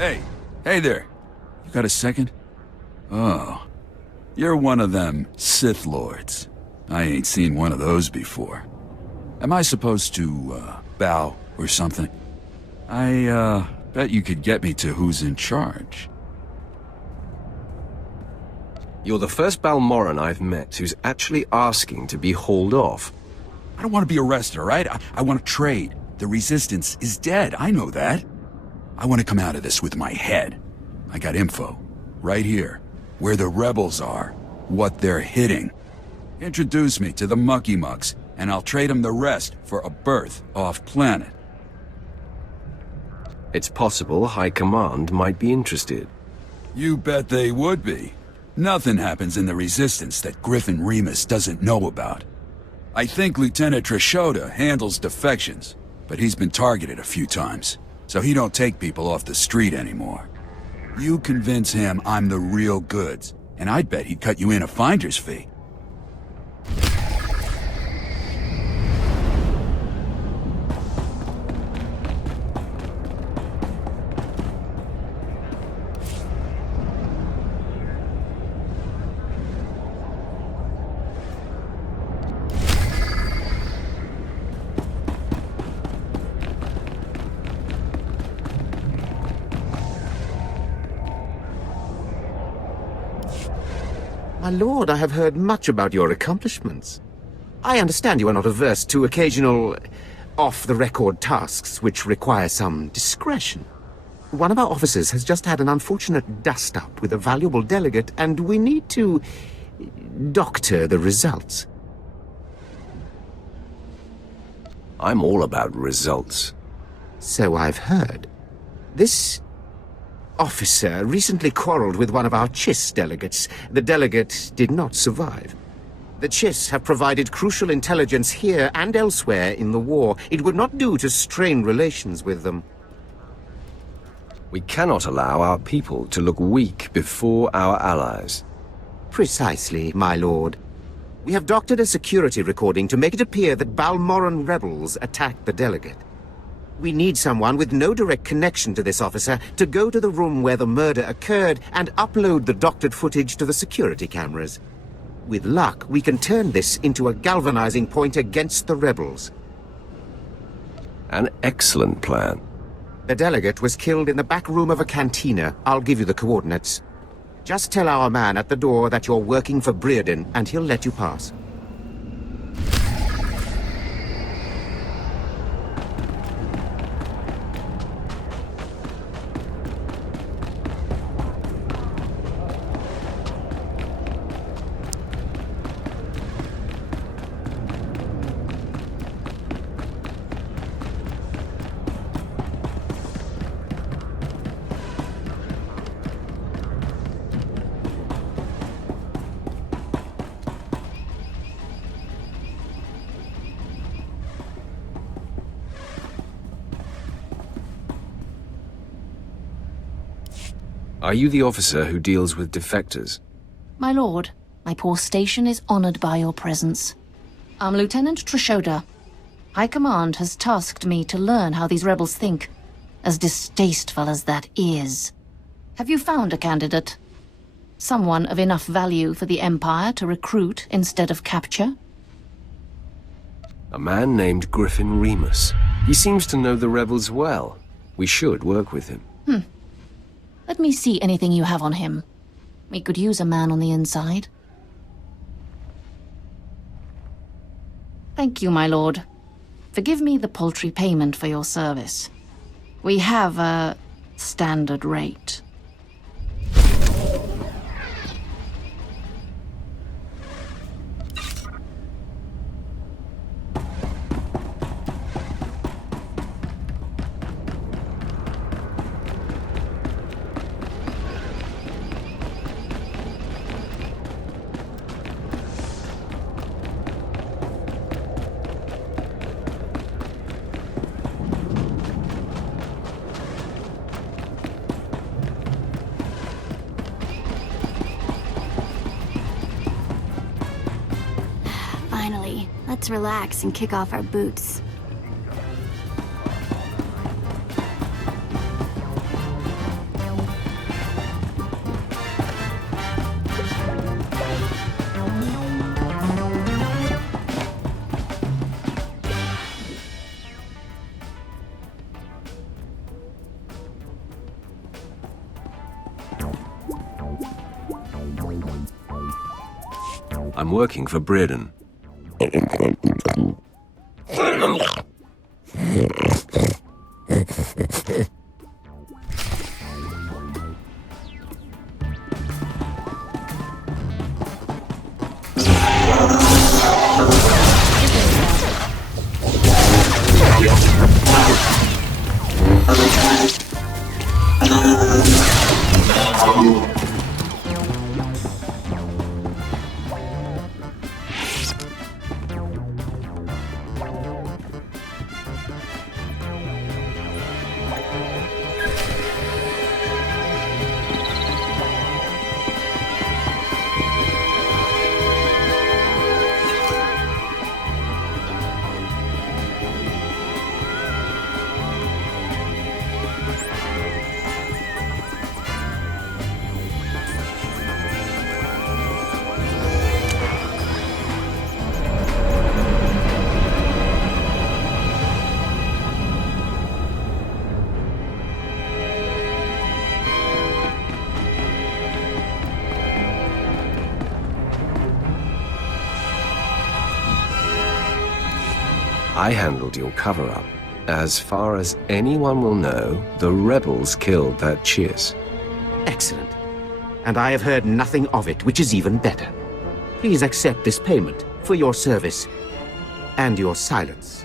Hey there. You got a second? Oh. You're one of them Sith Lords. I ain't seen one of those before. Am I supposed to, bow or something? I, bet you could get me to who's in charge. You're the first Balmorran I've met who's actually asking to be hauled off. I don't want to be arrested, alright? I want to trade. The Resistance is dead, I know that. I want to come out of this with my head. I got info. Right here. Where the rebels are. What they're hitting. Introduce me to the Mucky Mucks, and I'll trade them the rest for a berth off-planet. It's possible High Command might be interested. You bet they would be. Nothing happens in the Resistance that Griffin Remus doesn't know about. I think Lieutenant Trishota handles defections, but he's been targeted a few times, so he don't take people off the street anymore. You convince him I'm the real goods, and I'd bet he'd cut you in a finder's fee. My lord, I have heard much about your accomplishments. I understand you are not averse to occasional, off-the-record tasks which require some discretion. One of our officers has just had an unfortunate dust-up with a valuable delegate, and we need to doctor the results. I'm all about results. So I've heard. This officer recently quarreled with one of our Chiss delegates. The delegate did not survive. The Chiss have provided crucial intelligence here and elsewhere in the war. It would not do to strain relations with them. We cannot allow our people to look weak before our allies. Precisely, my lord. We have doctored a security recording to make it appear that Balmorran rebels attacked the delegate. We need someone with no direct connection to this officer to go to the room where the murder occurred and upload the doctored footage to the security cameras. With luck, we can turn this into a galvanizing point against the rebels. An excellent plan. The delegate was killed in the back room of a cantina. I'll give you the coordinates. Just tell our man at the door that you're working for Breredan, and he'll let you pass. Are you the officer who deals with defectors? My lord, my poor station is honored by your presence. I'm Lieutenant Trishota. High Command has tasked me to learn how these rebels think, as distasteful as that is. Have you found a candidate? Someone of enough value for the Empire to recruit instead of capture? A man named Griffin Remus. He seems to know the rebels well. We should work with him. Let me see anything you have on him. We could use a man on the inside. Thank you, my lord. Forgive me the paltry payment for your service. We have a standard rate. Finally, let's relax and kick off our boots. I'm working for Breeden. I handled your cover-up. As far as anyone will know, the rebels killed that Chiss. Excellent. And I have heard nothing of it, which is even better. Please accept this payment for your service and your silence.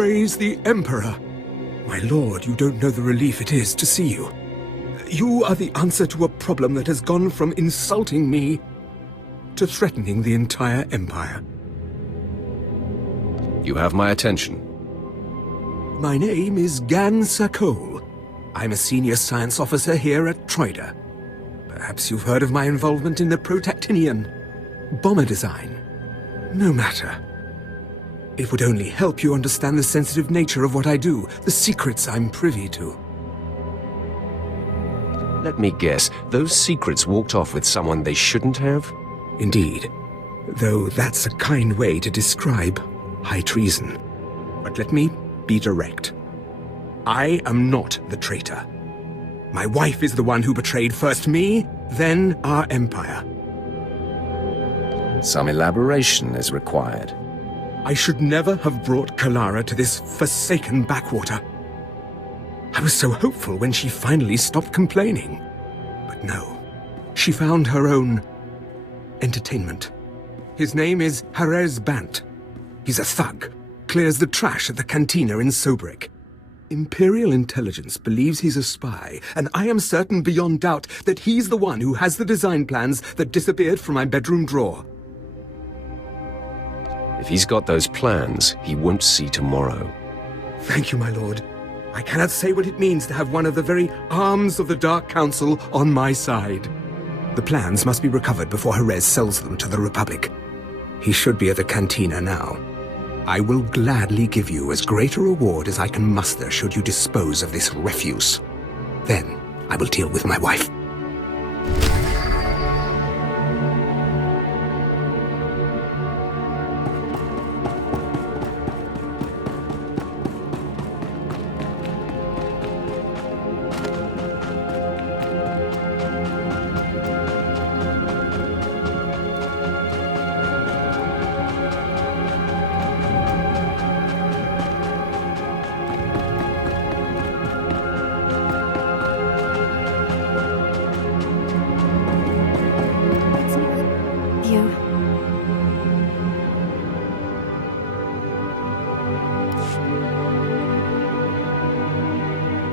praise the Emperor. My lord, you don't know the relief it is to see you. You are the answer to a problem that has gone from insulting me to threatening the entire Empire. You have my attention. My name is Gan Sakol. I'm a senior science officer here at Troida. Perhaps you've heard of my involvement in the Protactinian bomber design. No matter. It would only help you understand the sensitive nature of what I do, the secrets I'm privy to. Let me guess, those secrets walked off with someone they shouldn't have? Indeed. Though that's a kind way to describe high treason. But let me be direct. I am not the traitor. My wife is the one who betrayed first me, then our empire. Some elaboration is required. I should never have brought Kalara to this forsaken backwater. I was so hopeful when she finally stopped complaining. But no, she found her own entertainment. His name is Harez Bant. He's a thug, clears the trash at the cantina in Sobrik. Imperial intelligence believes he's a spy, and I am certain beyond doubt that he's the one who has the design plans that disappeared from my bedroom drawer. If he's got those plans, he won't see tomorrow. Thank you, my lord. I cannot say what it means to have one of the very arms of the Dark Council on my side. The plans must be recovered before Harez sells them to the Republic. He should be at the cantina now. I will gladly give you as great a reward as I can muster should you dispose of this refuse. Then I will deal with my wife.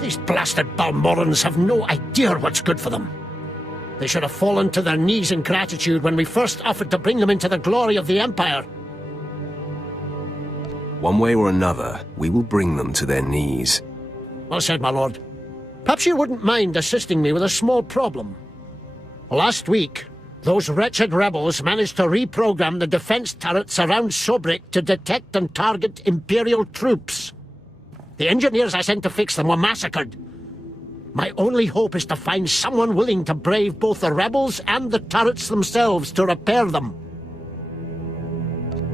These blasted Balmorrans have no idea what's good for them. They should have fallen to their knees in gratitude when we first offered to bring them into the glory of the Empire. One way or another, we will bring them to their knees. Well said, my lord. Perhaps you wouldn't mind assisting me with a small problem. Last week, those wretched rebels managed to reprogram the defense turrets around Sobrik to detect and target Imperial troops. The engineers I sent to fix them were massacred. My only hope is to find someone willing to brave both the rebels and the turrets themselves to repair them.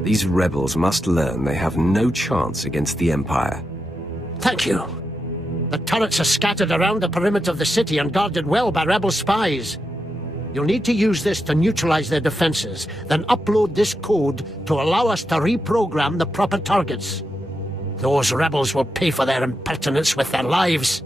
These rebels must learn they have no chance against the Empire. Thank you. The turrets are scattered around the perimeter of the city and guarded well by rebel spies. You'll need to use this to neutralize their defenses, then upload this code to allow us to reprogram the proper targets. Those rebels will pay for their impertinence with their lives.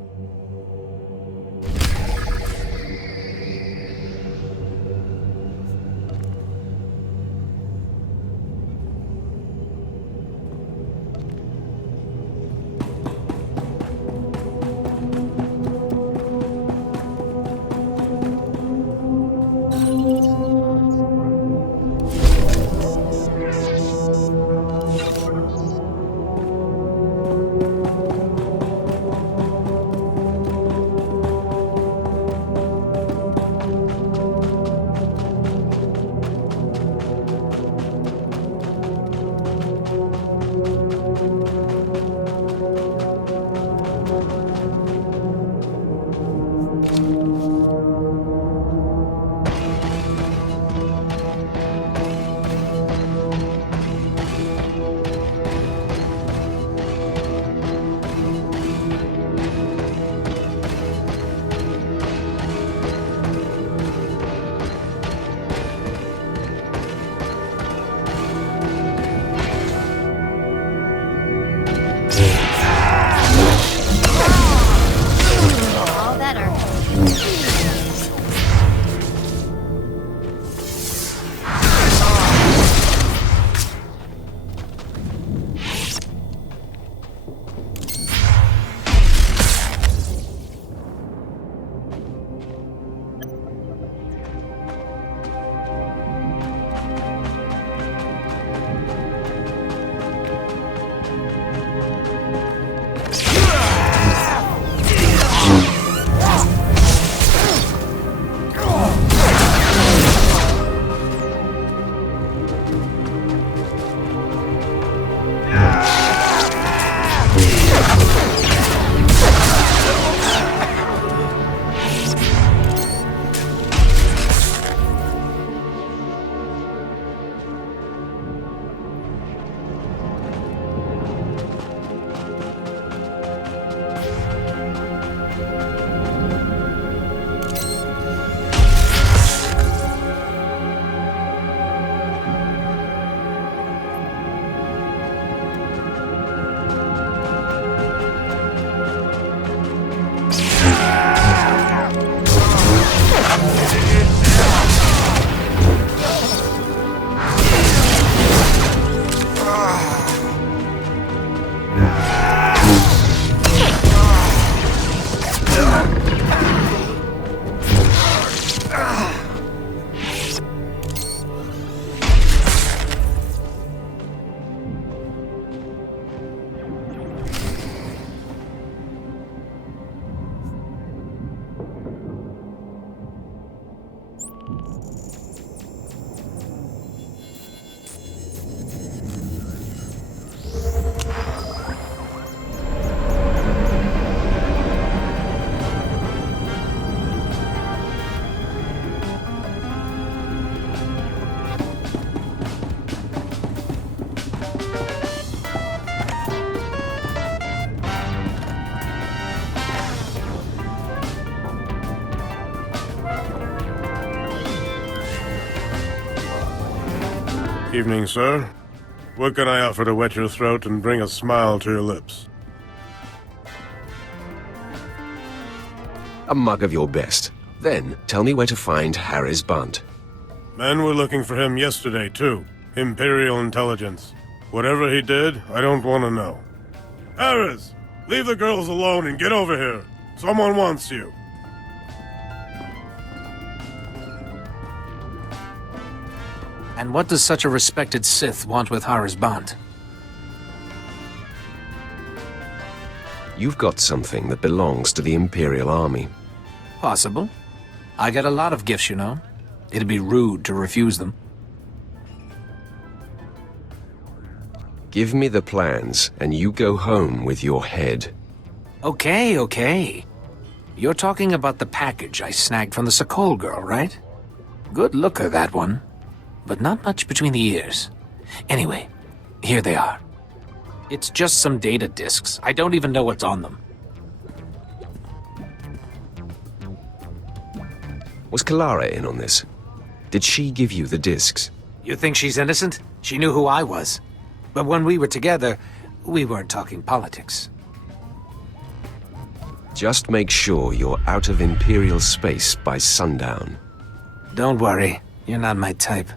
Evening, sir. What can I offer to wet your throat and bring a smile to your lips? A mug of your best. Then, tell me where to find Harris Bunt. Men were looking for him yesterday, too. Imperial intelligence. Whatever he did, I don't want to know. Harris! Leave the girls alone and get over here. Someone wants you. And what does such a respected Sith want with Harris Bunt? You've got something that belongs to the Imperial Army. Possible. I get a lot of gifts, you know. It'd be rude to refuse them. Give me the plans, and you go home with your head. Okay. You're talking about the package I snagged from the Sokol girl, right? Good looker, that one. But not much between the ears. Anyway, here they are. It's just some data disks. I don't even know what's on them. Was Kalara in on this? Did she give you the discs? You think she's innocent? She knew who I was. But when we were together, we weren't talking politics. Just make sure you're out of Imperial space by sundown. Don't worry, you're not my type.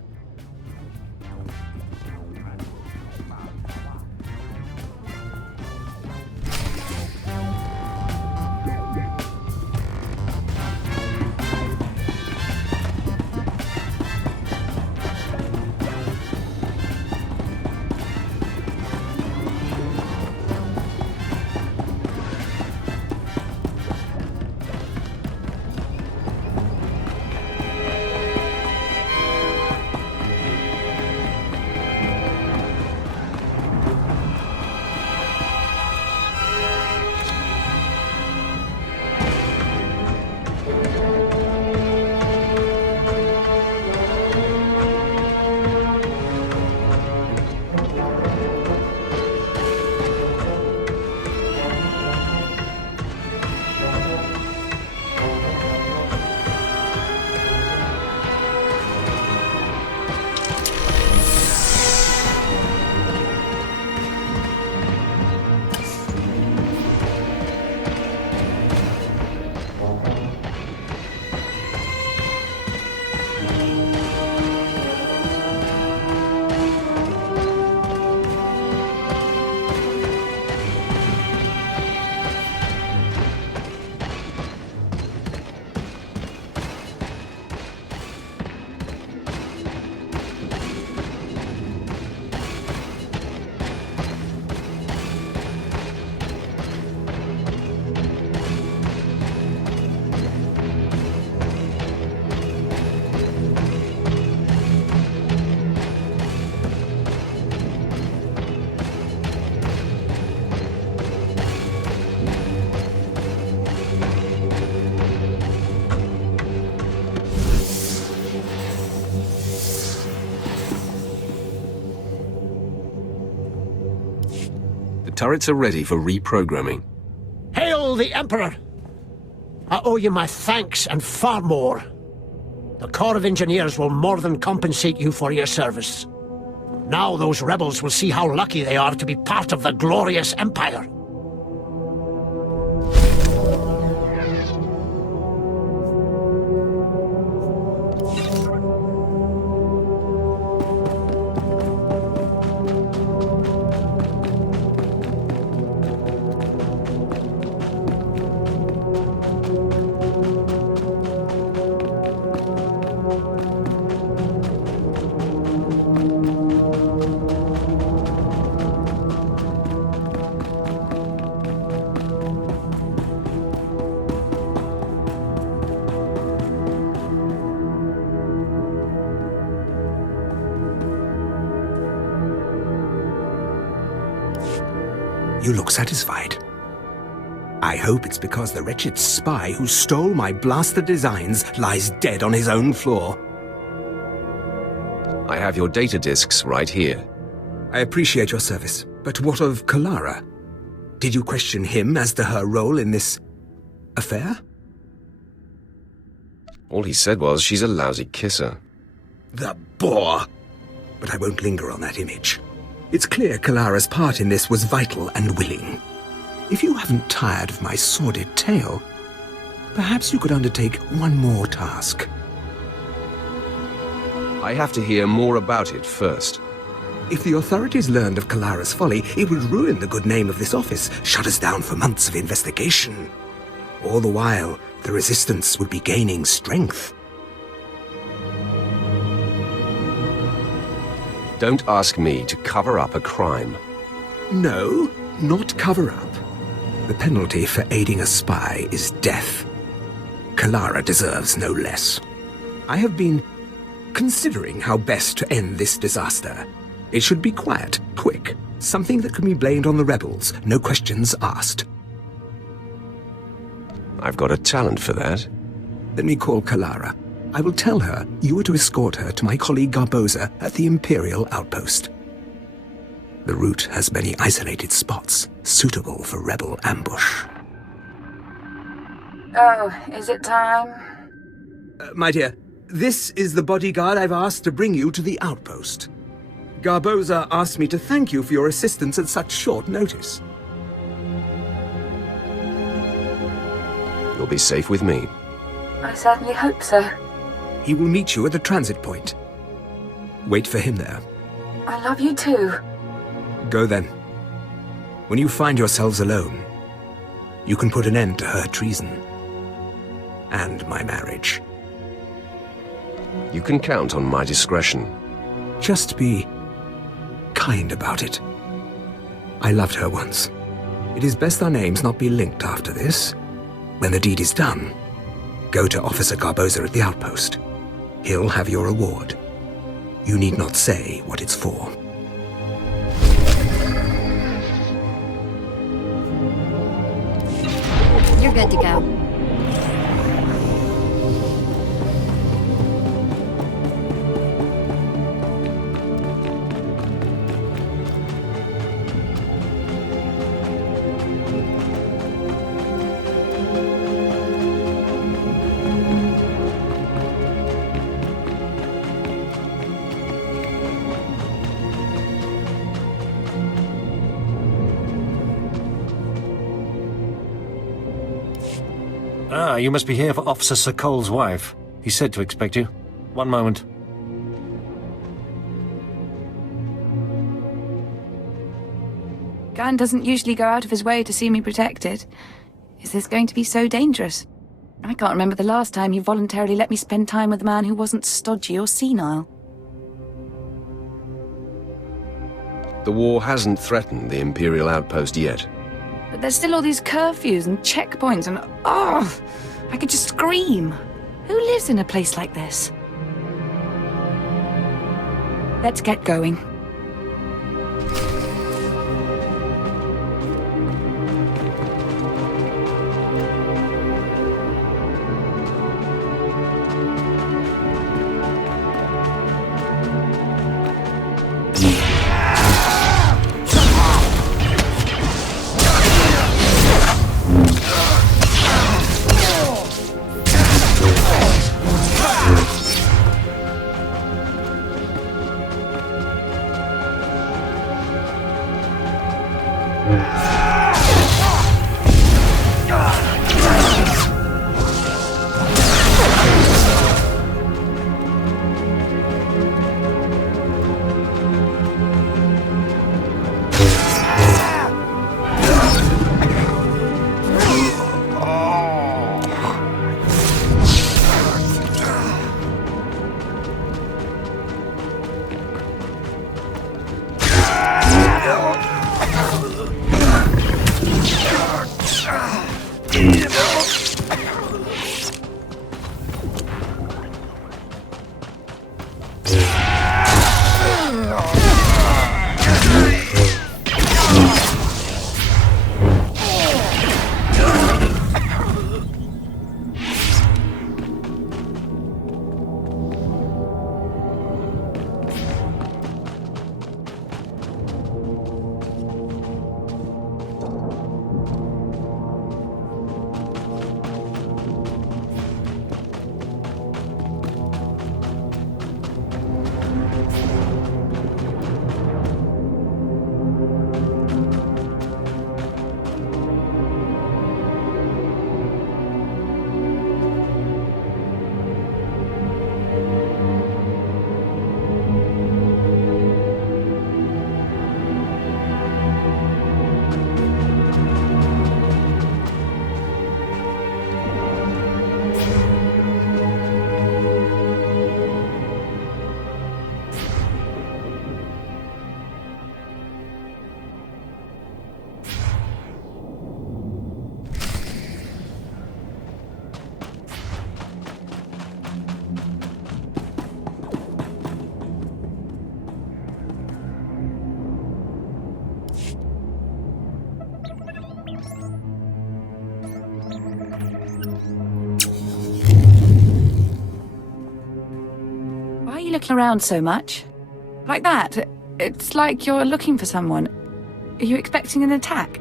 Turrets are ready for reprogramming. Hail the Emperor! I owe you my thanks and far more. The Corps of Engineers will more than compensate you for your service. Now those rebels will see how lucky they are to be part of the glorious Empire. You look satisfied. I hope it's because the wretched spy who stole my blaster designs lies dead on his own floor. I have your data disks right here. I appreciate your service, but what of Kalara? Did you question him as to her role in this affair? All he said was she's a lousy kisser. The bore! But I won't linger on that image. It's clear Kalara's part in this was vital and willing. If you haven't tired of my sordid tale, perhaps you could undertake one more task. I have to hear more about it first. If the authorities learned of Kalara's folly, it would ruin the good name of this office, shut us down for months of investigation. All the while, the Resistance would be gaining strength. Don't ask me to cover up a crime. No, not cover up. The penalty for aiding a spy is death. Kalara deserves no less. I have been considering how best to end this disaster. It should be quiet, quick, something that can be blamed on the rebels, no questions asked. I've got a talent for that. Let me call Kalara. I will tell her you were to escort her to my colleague Garboza at the Imperial outpost. The route has many isolated spots, suitable for rebel ambush. Oh, is it time? My dear, this is the bodyguard I've asked to bring you to the outpost. Garboza asked me to thank you for your assistance at such short notice. You'll be safe with me. I certainly hope so. He will meet you at the transit point. Wait for him there. I love you too. Go then. When you find yourselves alone, you can put an end to her treason. And my marriage. You can count on my discretion. Just be kind about it. I loved her once. It is best our names not be linked after this. When the deed is done, go to Officer Garboza at the outpost. He'll have your reward. You need not say what it's for. You're good to go. Ah, you must be here for Officer Sir Cole's wife. He said to expect you. One moment. Gunn doesn't usually go out of his way to see me protected. Is this going to be so dangerous? I can't remember the last time he voluntarily let me spend time with a man who wasn't stodgy or senile. The war hasn't threatened the Imperial outpost yet. But there's still all these curfews and checkpoints and... oh! I could just scream. Who lives in a place like this? Let's get going. you looking around so much? Like that? It's like you're looking for someone. Are you expecting an attack?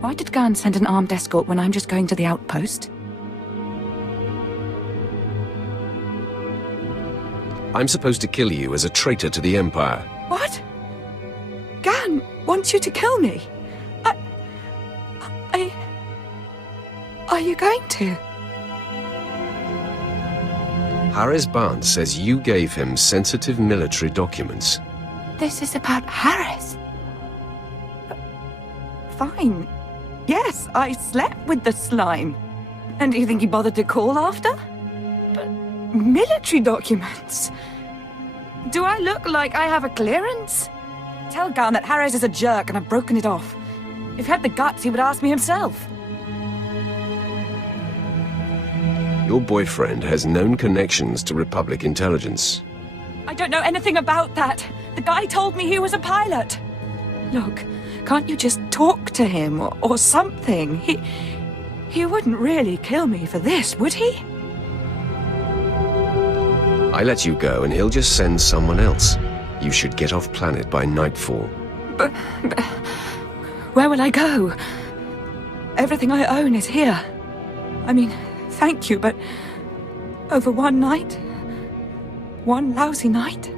Why did Garn send an armed escort when I'm just going to the outpost? I'm supposed to kill you as a traitor to the Empire. What? Garn wants you to kill me? Are you going to? Harris Barnes says you gave him sensitive military documents. This is about Harris. Fine. Yes, I slept with the slime. And do you think he bothered to call after? But military documents? Do I look like I have a clearance? Tell Garn that Harris is a jerk and I've broken it off. If he had the guts, he would ask me himself. Your boyfriend has known connections to Republic intelligence. I don't know anything about that. The guy told me he was a pilot. Look, can't you just talk to him or something? He wouldn't really kill me for this, would he? I let you go and he'll just send someone else. You should get off planet by nightfall. But where will I go? Everything I own is here. I mean, thank you, but over one night? One lousy night?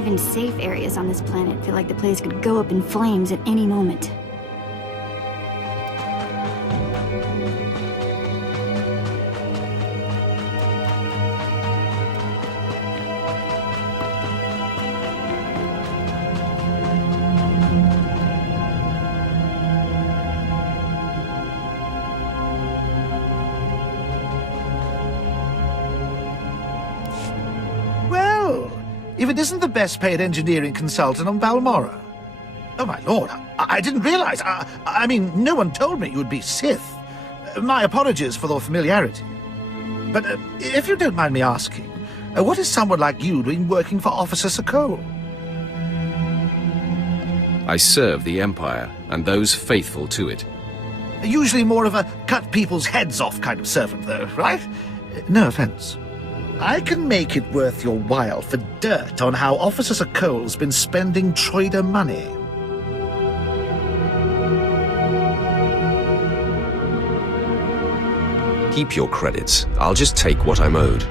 Even safe areas on this planet feel like the place could go up in flames at any moment. If it isn't the best-paid engineering consultant on Balmorra. Oh, my lord, I didn't realize. I mean, no one told me you would be Sith. My apologies for the familiarity. But if you don't mind me asking, what is someone like you doing working for Officer Sokol? I serve the Empire, and those faithful to it. Usually more of a cut people's heads off kind of servant, though, right? No offense. I can make it worth your while for dirt on how Officer Sokol's been spending Droider money. Keep your credits. I'll just take what I'm owed.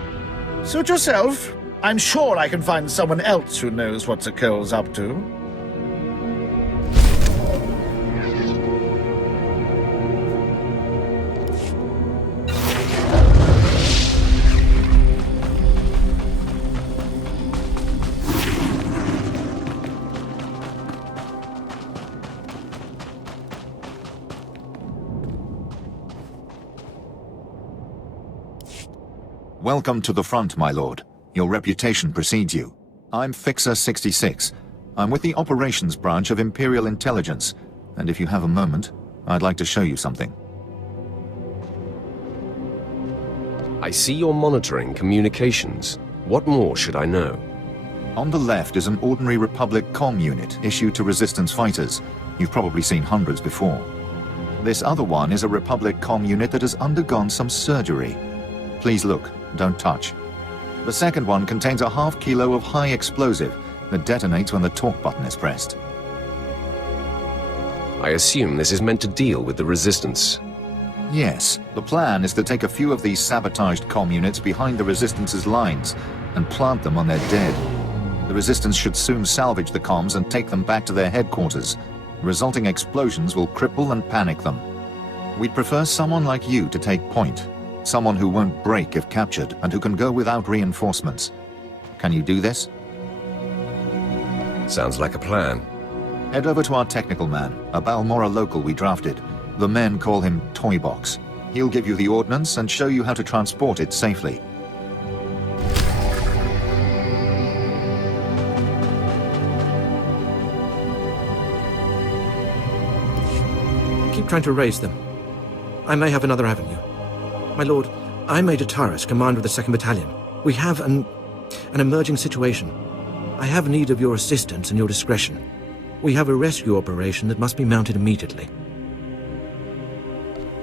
Suit yourself. I'm sure I can find someone else who knows what Sokol's up to. Welcome to the front, my lord. Your reputation precedes you. I'm Fixer 66. I'm with the Operations Branch of Imperial Intelligence, and if you have a moment, I'd like to show you something. I see you're monitoring communications. What more should I know? On the left is an ordinary Republic comm unit issued to Resistance fighters. You've probably seen hundreds before. This other one is a Republic comm unit that has undergone some surgery. Please look. Don't touch. The second one contains a half kilo of high explosive that detonates when the talk button is pressed. I assume this is meant to deal with the Resistance. Yes, the plan is to take a few of these sabotaged comm units behind the Resistance's lines and plant them on their dead. The Resistance should soon salvage the comms and take them back to their headquarters. Resulting explosions will cripple and panic them. We'd prefer someone like you to take point. Someone who won't break if captured and who can go without reinforcements. Can you do this? Sounds like a plan. Head over to our technical man, a Balmorra local we drafted. The men call him Toybox. He'll give you the ordnance and show you how to transport it safely. Keep trying to raise them. I may have another avenue. My lord, I'm Major Taras, commander of the 2nd Battalion. We have an emerging situation. I have need of your assistance and your discretion. We have a rescue operation that must be mounted immediately.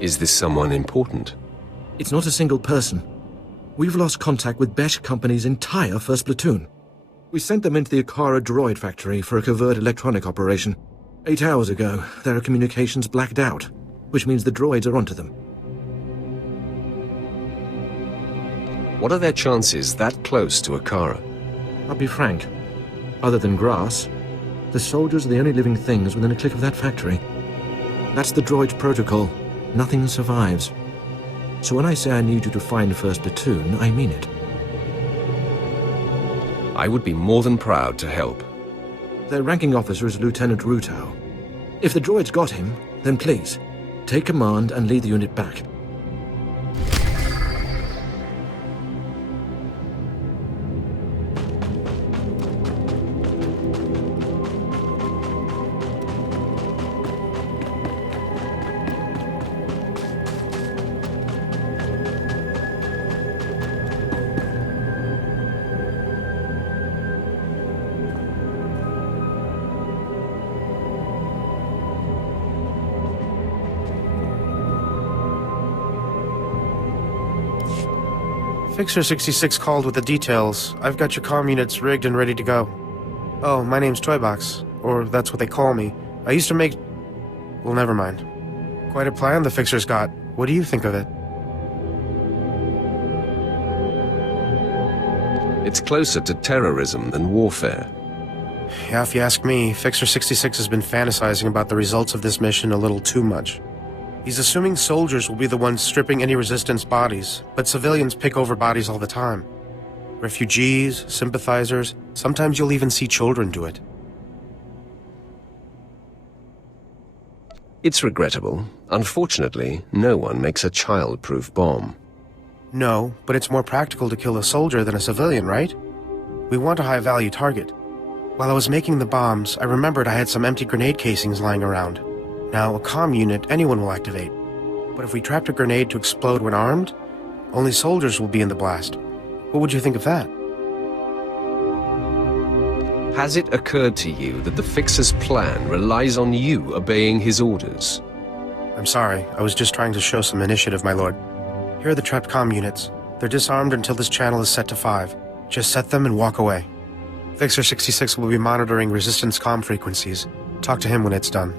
Is this someone important? It's not a single person. We've lost contact with Besh Company's entire 1st Platoon. We sent them into the All Droid factory for a covert electronic operation. 8 hours ago, their communications blacked out, which means the droids are onto them. What are their chances that close to Akara? I'll be frank. Other than grass, the soldiers are the only living things within a click of that factory. That's the droid's protocol. Nothing survives. So when I say I need you to find 1st Platoon, I mean it. I would be more than proud to help. Their ranking officer is Lieutenant Rutau. If the droid's got him, then please, take command and lead the unit back. Fixer 66 called with the details. I've got your comm units rigged and ready to go. Oh, my name's Toybox, or that's what they call me. I used to make... Well, never mind. Quite a plan the Fixer's got. What do you think of it? It's closer to terrorism than warfare. Yeah, if you ask me, Fixer 66 has been fantasizing about the results of this mission a little too much. He's assuming soldiers will be the ones stripping any resistance bodies, but civilians pick over bodies all the time. Refugees, sympathizers, sometimes you'll even see children do it. It's regrettable. Unfortunately, no one makes a child-proof bomb. No, but it's more practical to kill a soldier than a civilian, right? We want a high-value target. While I was making the bombs, I remembered I had some empty grenade casings lying around. Now, a comm unit anyone will activate. But if we trapped a grenade to explode when armed, only soldiers will be in the blast. What would you think of that? Has it occurred to you that the Fixer's plan relies on you obeying his orders? I'm sorry, I was just trying to show some initiative, my lord. Here are the trapped comm units. They're disarmed until this channel is set to 5. Just set them and walk away. Fixer 66 will be monitoring Resistance comm frequencies. Talk to him when it's done.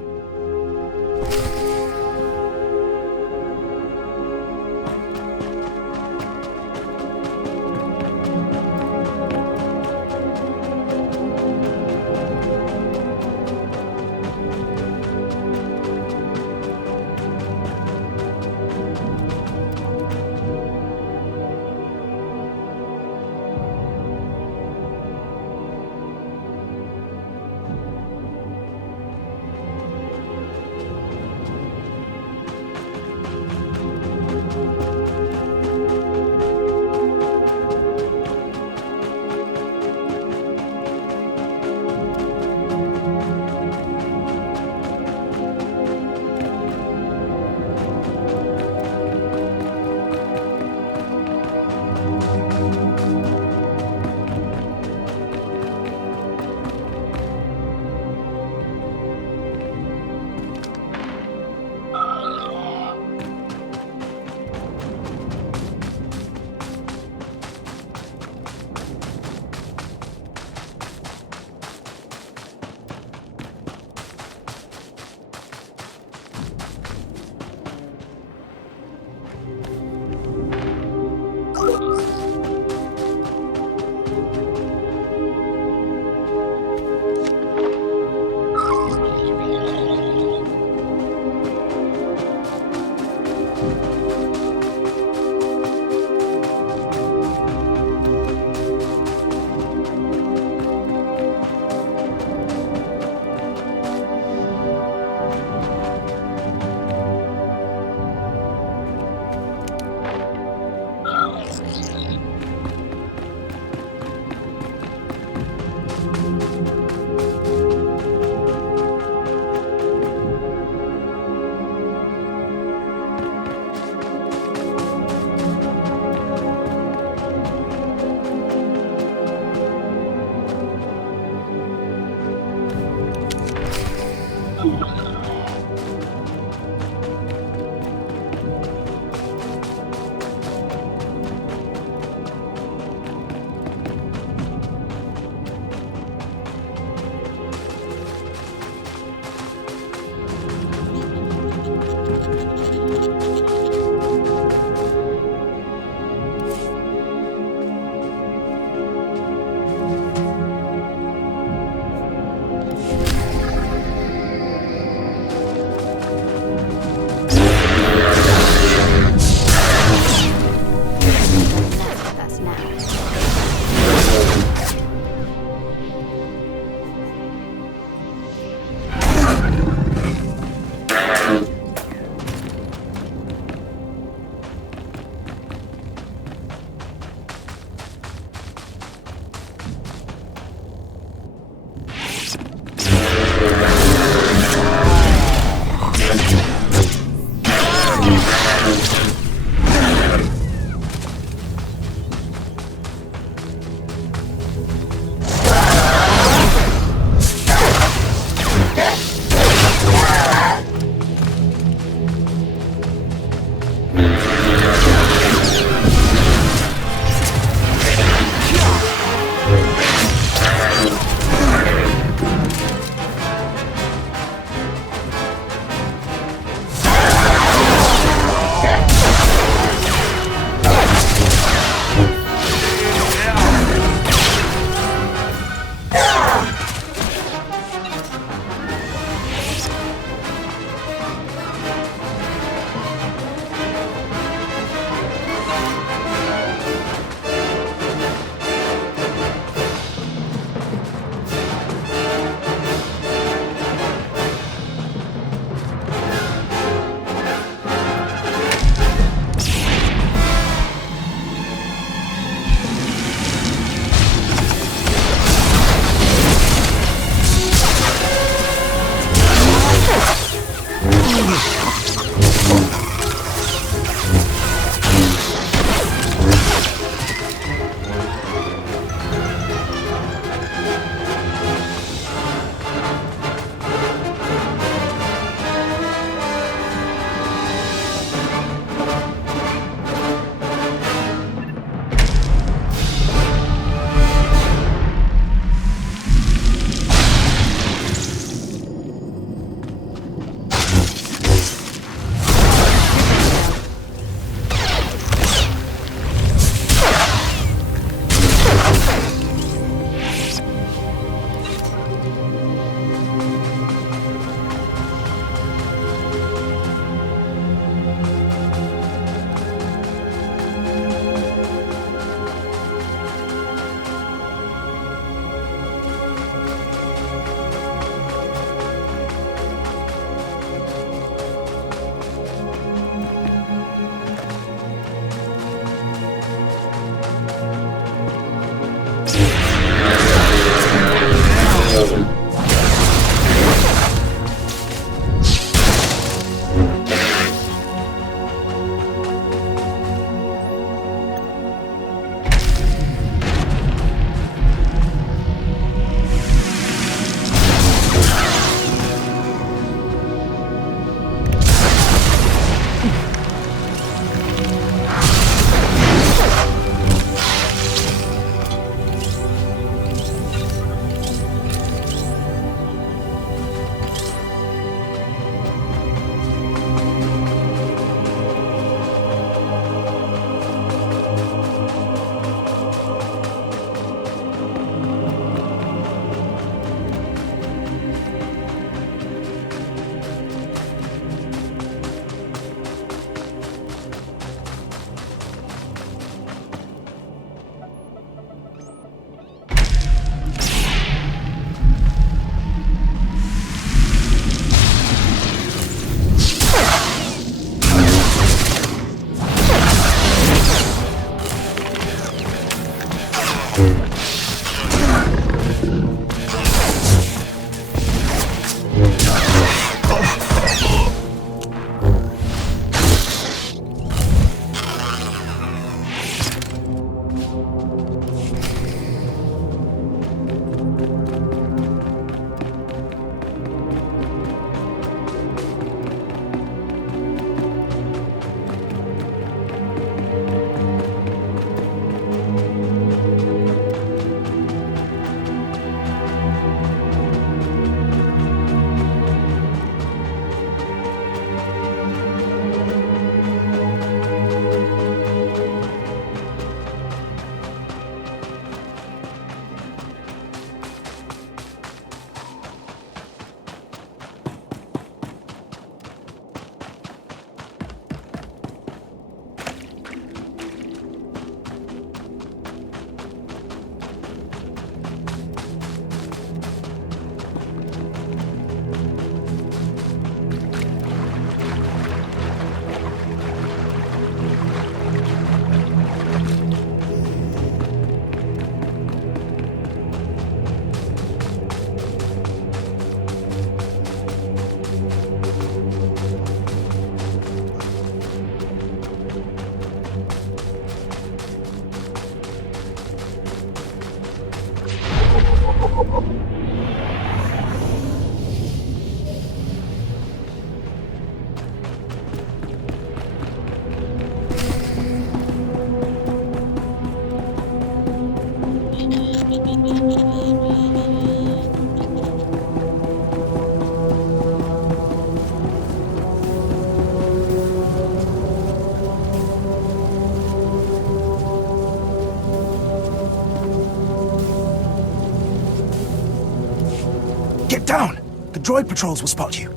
Get down! The droid patrols will spot you.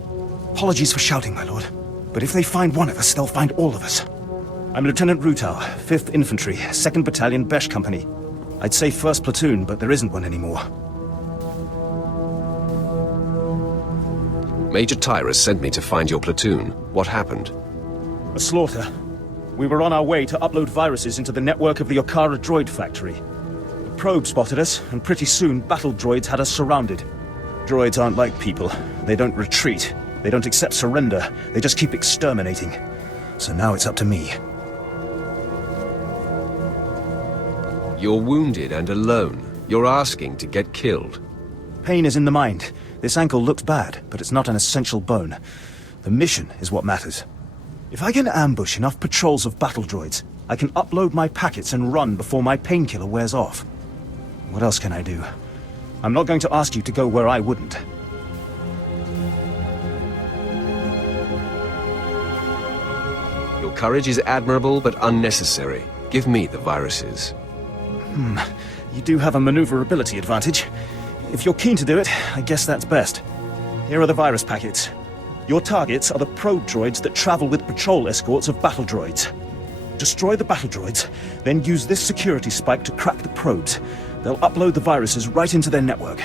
Apologies for shouting, my lord. But if they find one of us, they'll find all of us. I'm Lieutenant Rutau, 5th Infantry, 2nd Battalion, Besh Company. I'd say 1st Platoon, but there isn't one anymore. Major Tyrus sent me to find your platoon. What happened? A slaughter. We were on our way to upload viruses into the network of the Okara droid factory. The probe spotted us, and pretty soon battle droids had us surrounded. Droids aren't like people. They don't retreat. They don't accept surrender, they just keep exterminating. So now it's up to me. You're wounded and alone. You're asking to get killed. Pain is in the mind. This ankle looks bad, but it's not an essential bone. The mission is what matters. If I can ambush enough patrols of battle droids, I can upload my packets and run before my painkiller wears off. What else can I do? I'm not going to ask you to go where I wouldn't. Your courage is admirable but unnecessary. Give me the viruses. You do have a maneuverability advantage. If you're keen to do it, I guess that's best. Here are the virus packets. Your targets are the probe droids that travel with patrol escorts of battle droids. Destroy the battle droids, then use this security spike to crack the probes. They'll upload the viruses right into their network.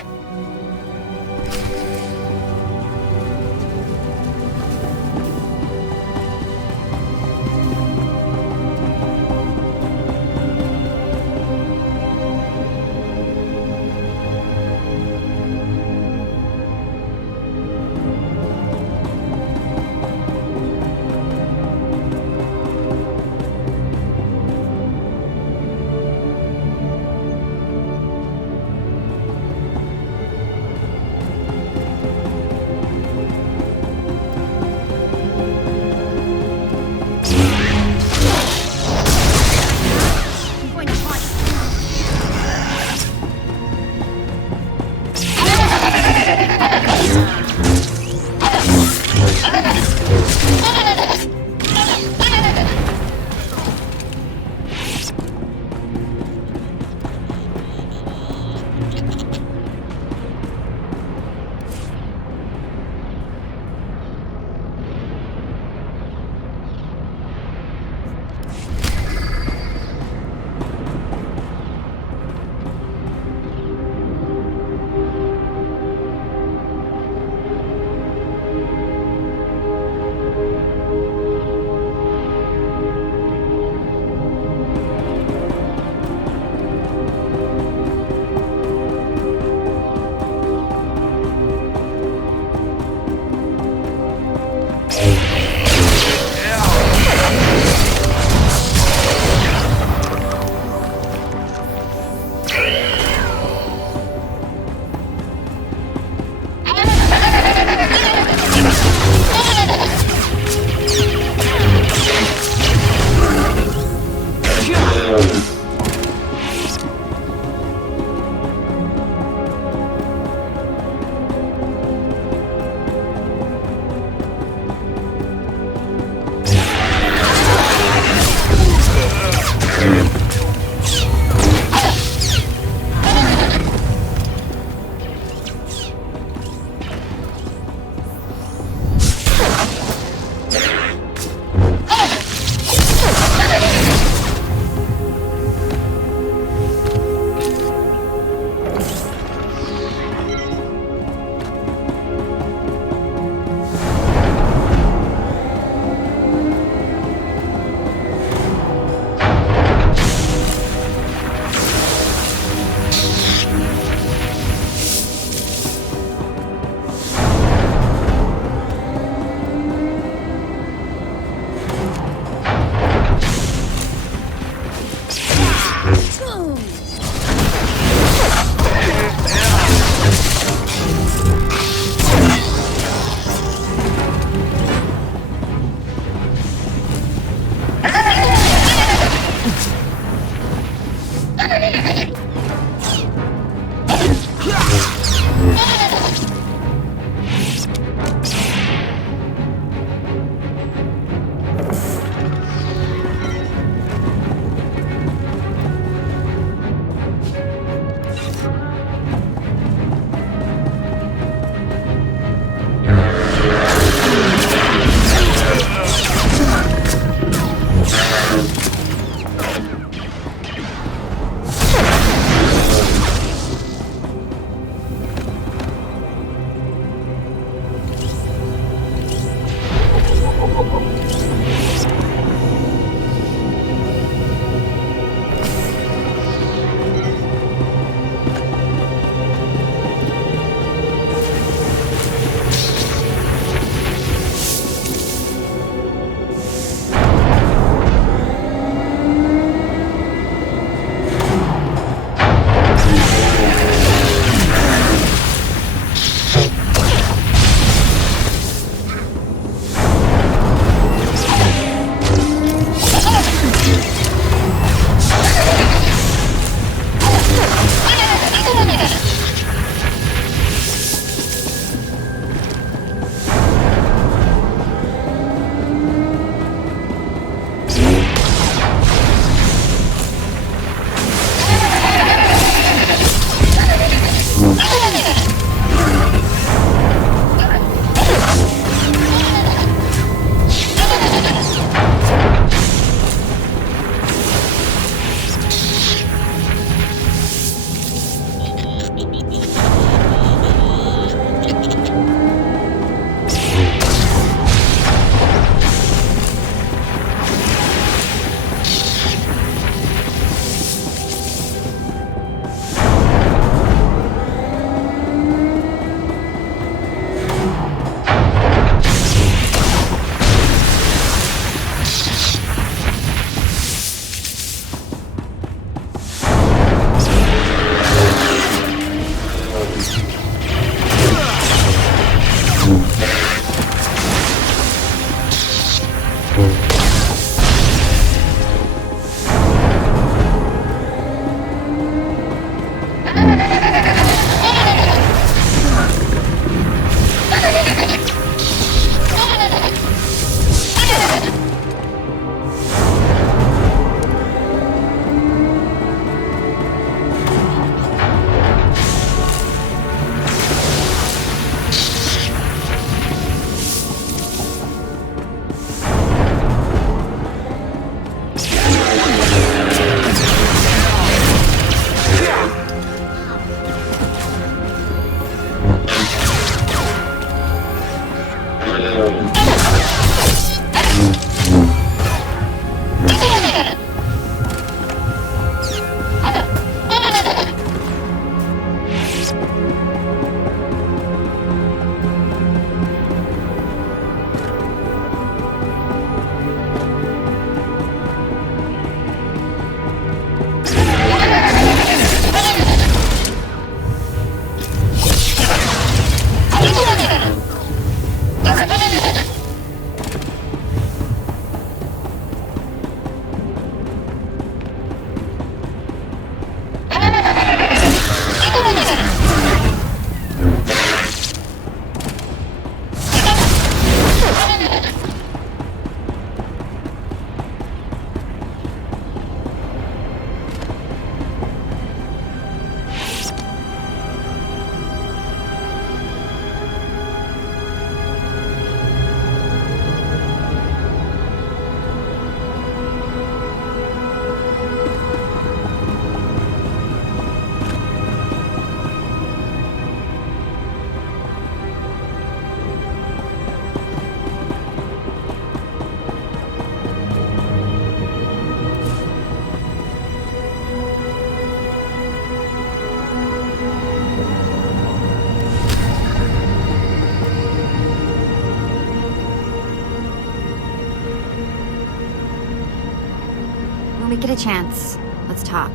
When we get a chance, let's talk.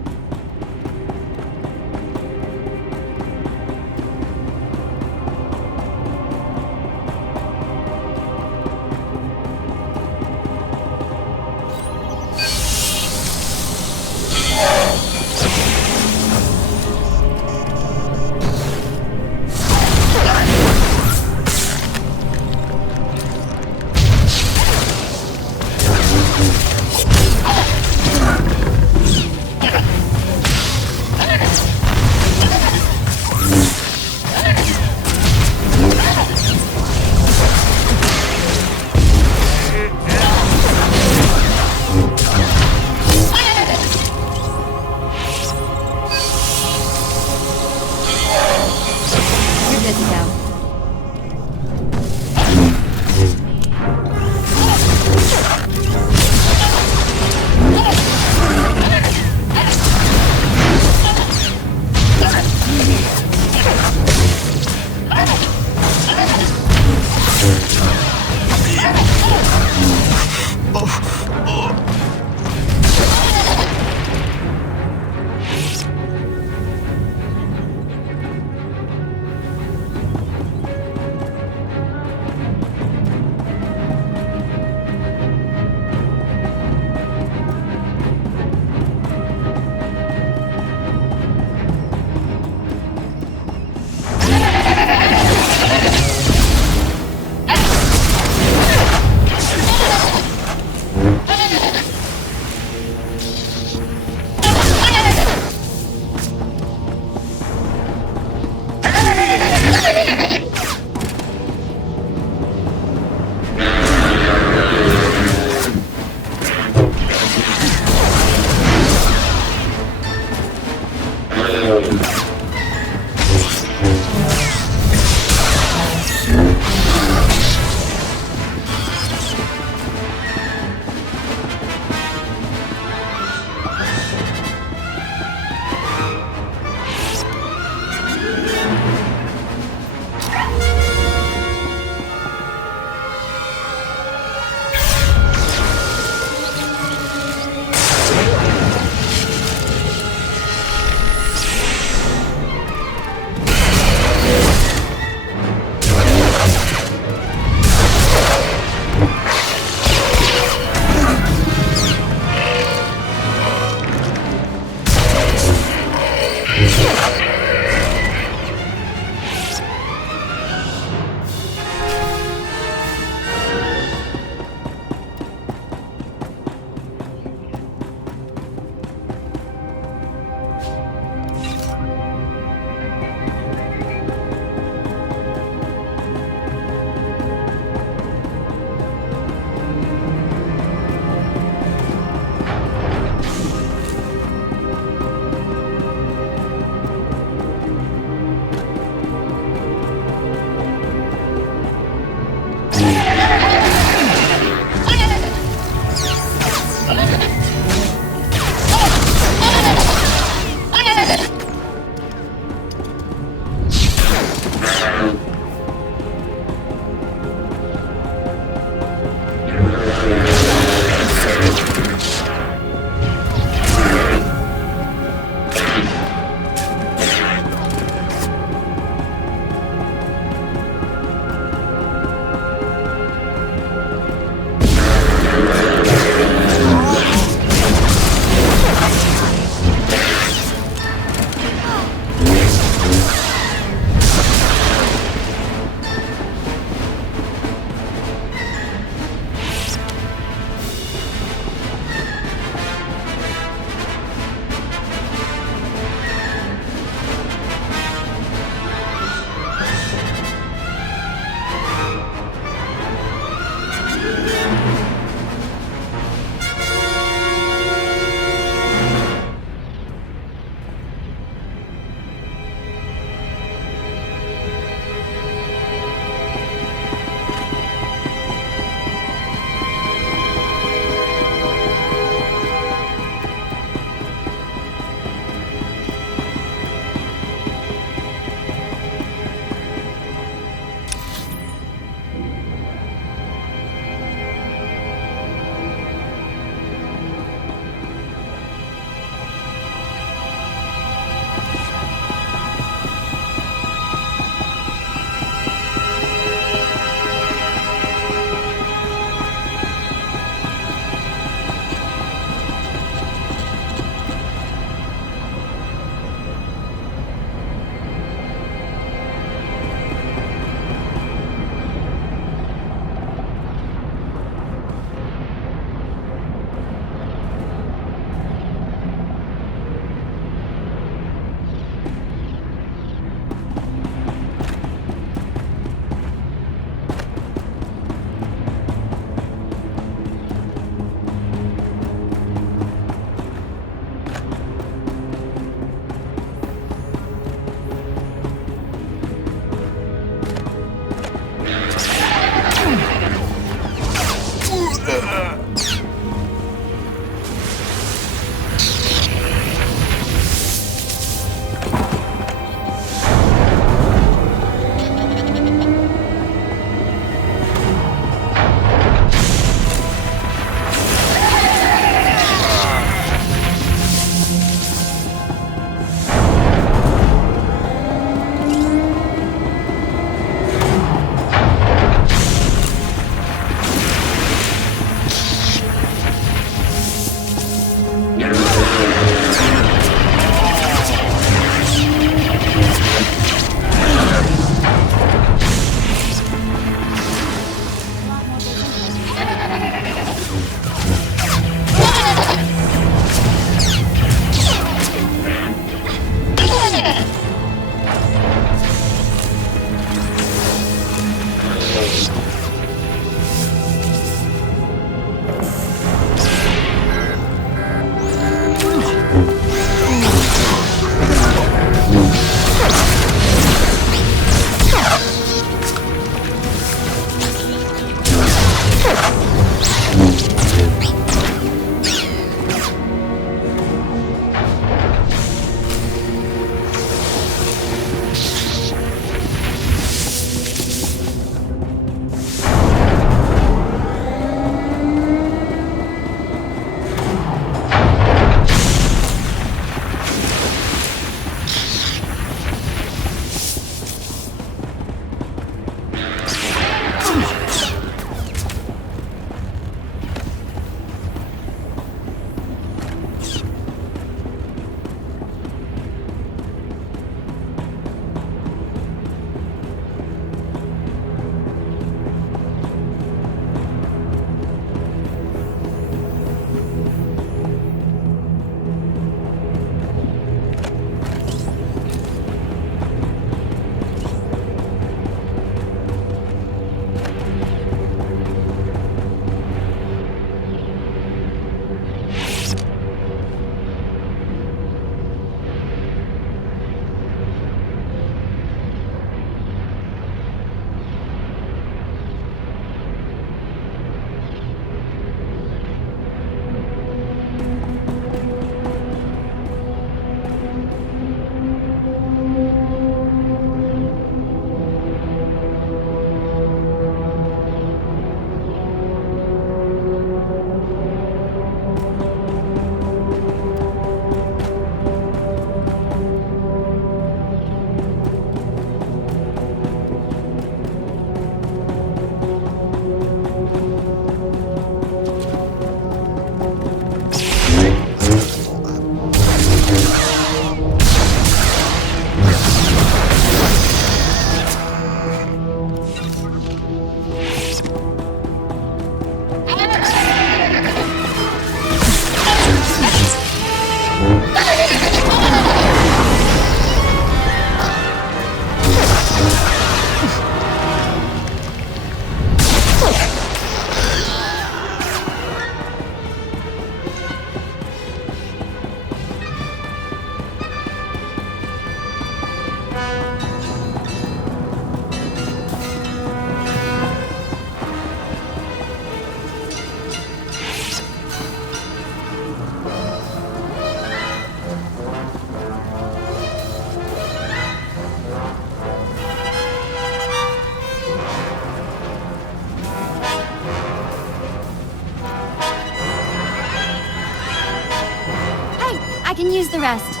can use the rest.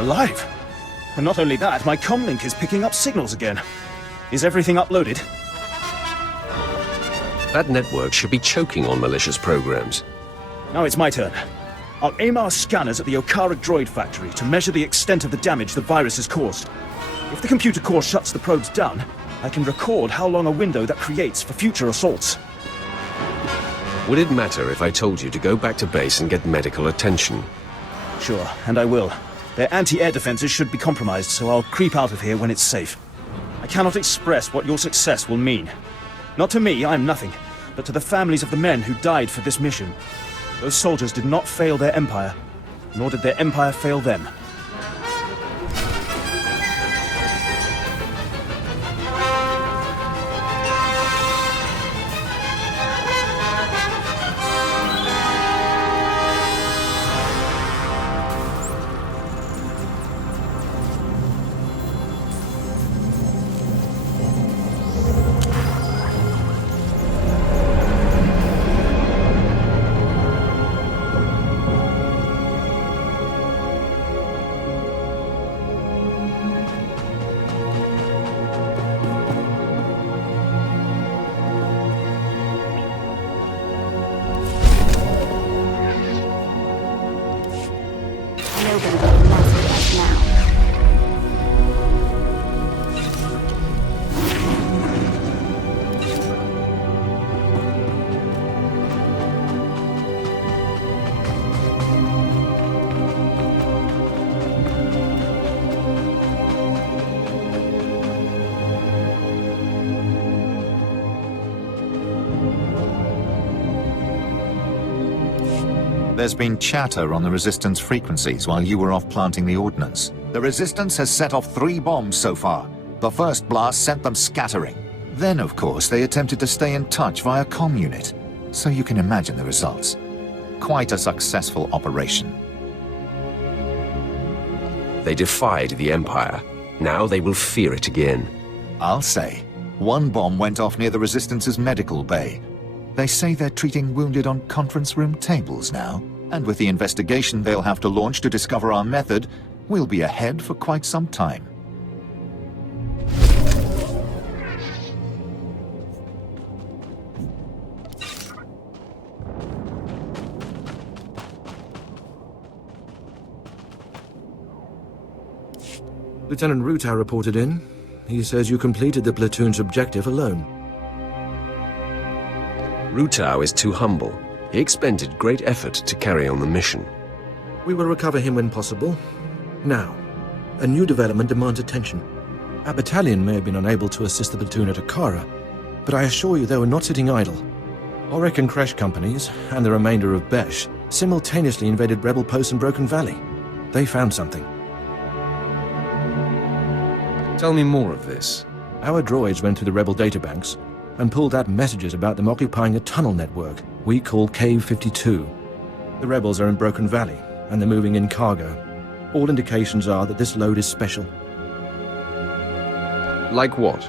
Alive. And not only that, my comlink is picking up signals again. Is everything uploaded? That network should be choking on malicious programs. Now it's my turn. I'll aim our scanners at the Okara droid factory to measure the extent of the damage the virus has caused. If the computer core shuts the probes down, I can record how long a window that creates for future assaults. Would it matter if I told you to go back to base and get medical attention? Sure, and I will. Their anti-air defenses should be compromised, so I'll creep out of here when it's safe. I cannot express what your success will mean. Not to me, I'm nothing, but to the families of the men who died for this mission. Those soldiers did not fail their empire, nor did their empire fail them. There's been chatter on the Resistance frequencies while you were off planting the ordnance. The Resistance has set off 3 bombs so far. The first blast sent them scattering. Then, of course, they attempted to stay in touch via comm unit. So you can imagine the results. Quite a successful operation. They defied the Empire. Now they will fear it again. I'll say. 1 bomb went off near the Resistance's medical bay. They say they're treating wounded on conference room tables now. And with the investigation they'll have to launch to discover our method, we'll be ahead for quite some time. Lieutenant Ruta reported in. He says you completed the platoon's objective alone. Rutao is too humble. He expended great effort to carry on the mission. We will recover him when possible. Now, a new development demands attention. Our battalion may have been unable to assist the platoon at Okara, but I assure you they were not sitting idle. Auric and Kresh companies, and the remainder of Besh, simultaneously invaded rebel posts in Broken Valley. They found something. Tell me more of this. Our droids went to the rebel databanks and pulled out messages about them occupying a tunnel network we call Cave 52. The rebels are in Broken Valley, and they're moving in cargo. All indications are that this load is special. Like what?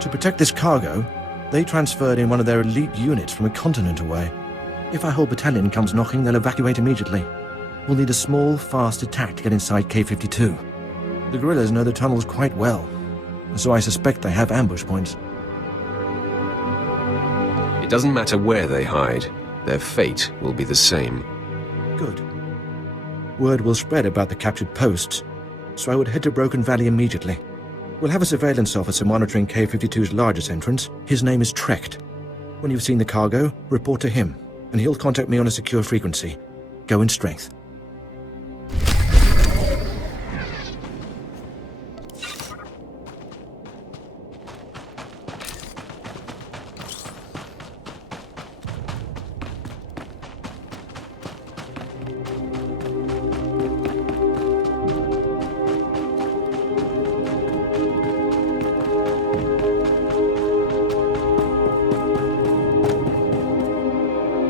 To protect this cargo, they transferred in one of their elite units from a continent away. If our whole battalion comes knocking, they'll evacuate immediately. We'll need a small, fast attack to get inside Cave 52. The guerrillas know the tunnels quite well. so I suspect they have ambush points. It doesn't matter where they hide. Their fate will be the same. Good. Word will spread about the captured posts, so I would head to Broken Valley immediately. We'll have a surveillance officer monitoring K-52's largest entrance. His name is Trecht. When you've seen the cargo, report to him, and he'll contact me on a secure frequency. Go in strength.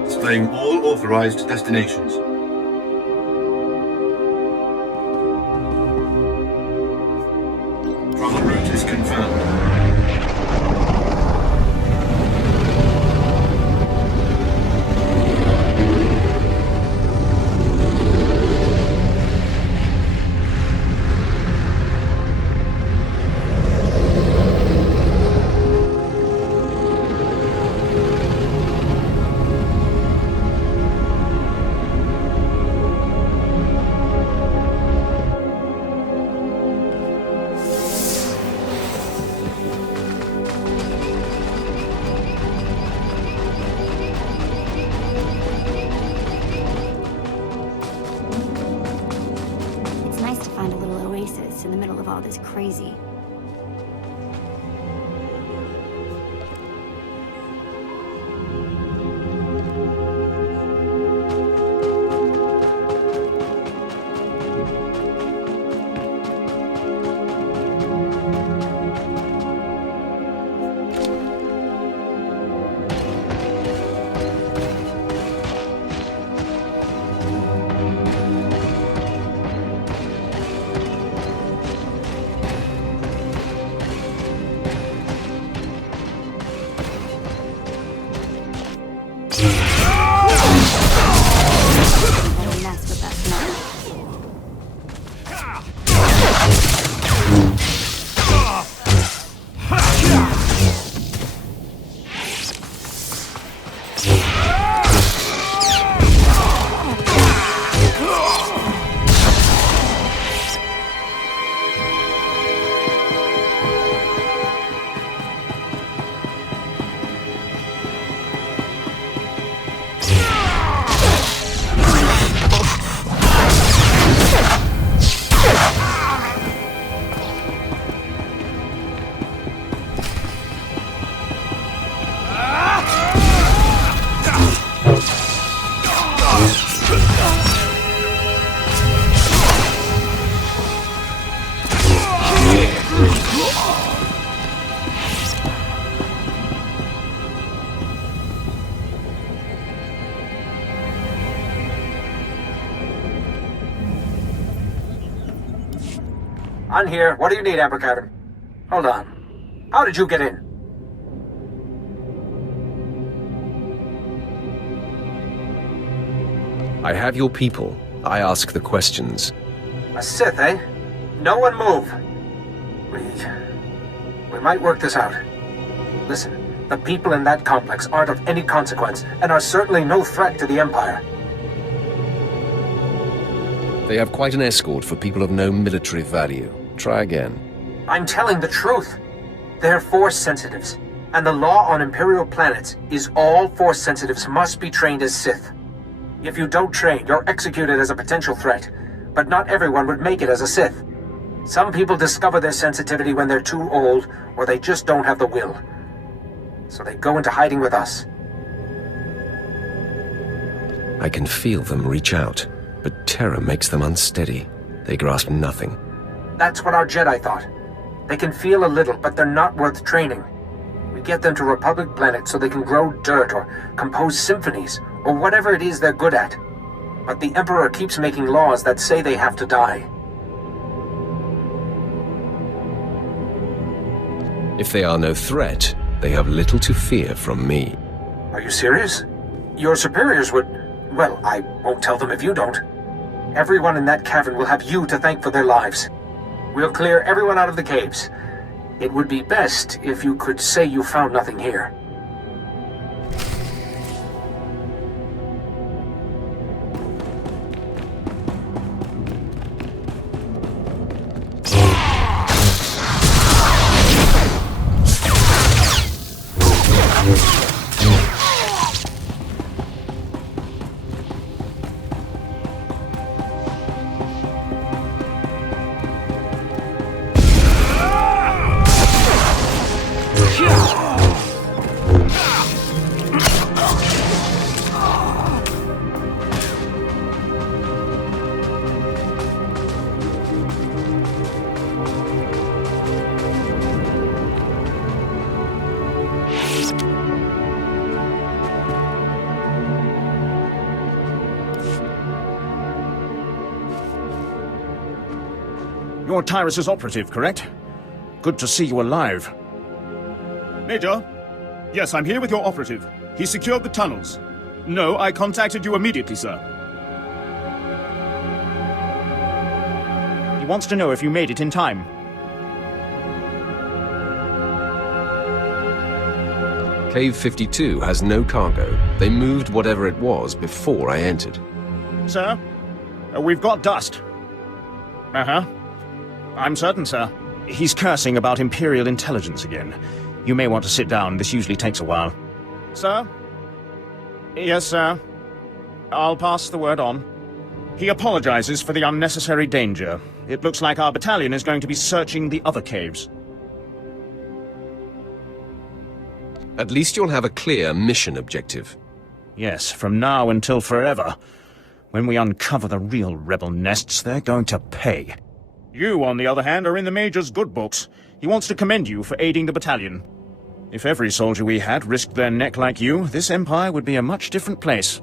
Displaying all authorized destinations. Travel route is confirmed. Crazy. I'm here. What do you need, Abracadabra? Hold on. How did you get in? I have your people. I ask the questions. A Sith, eh? No one move. We might work this out. Listen, the people in that complex aren't of any consequence, and are certainly no threat to the Empire. They have quite an escort for people of no military value. Try again. I'm telling the truth. They're Force sensitives, and the law on Imperial planets is all Force sensitives must be trained as Sith. If you don't train, you're executed as a potential threat, but not everyone would make it as a Sith. Some people discover their sensitivity when they're too old, or they just don't have the will. So they go into hiding with us. I can feel them reach out, but terror makes them unsteady. They grasp nothing. That's what our Jedi thought. They can feel a little, but they're not worth training. We get them to Republic planets so they can grow dirt or compose symphonies, or whatever it is they're good at. But the Emperor keeps making laws that say they have to die. If they are no threat, they have little to fear from me. Are you serious? Your superiors would... Well, I won't tell them if you don't. Everyone in that cavern will have you to thank for their lives. We'll clear everyone out of the caves. It would be best if you could say you found nothing here. You're Tyrus's operative, correct? Good to see you alive. Major? Yes, I'm here with your operative. He secured the tunnels. No, I contacted you immediately, sir. He wants to know if you made it in time. Cave 52 has no cargo. They moved whatever it was before I entered. Sir? We've got dust. Uh-huh. I'm certain, sir. He's cursing about Imperial intelligence again. You may want to sit down. This usually takes a while. Sir? Yes, sir. I'll pass the word on. He apologizes for the unnecessary danger. It looks like our battalion is going to be searching the other caves. At least you'll have a clear mission objective. Yes, from now until forever. When we uncover the real rebel nests, they're going to pay. You, on the other hand, are in the Major's good books. He wants to commend you for aiding the battalion. If every soldier we had risked their neck like you, this Empire would be a much different place.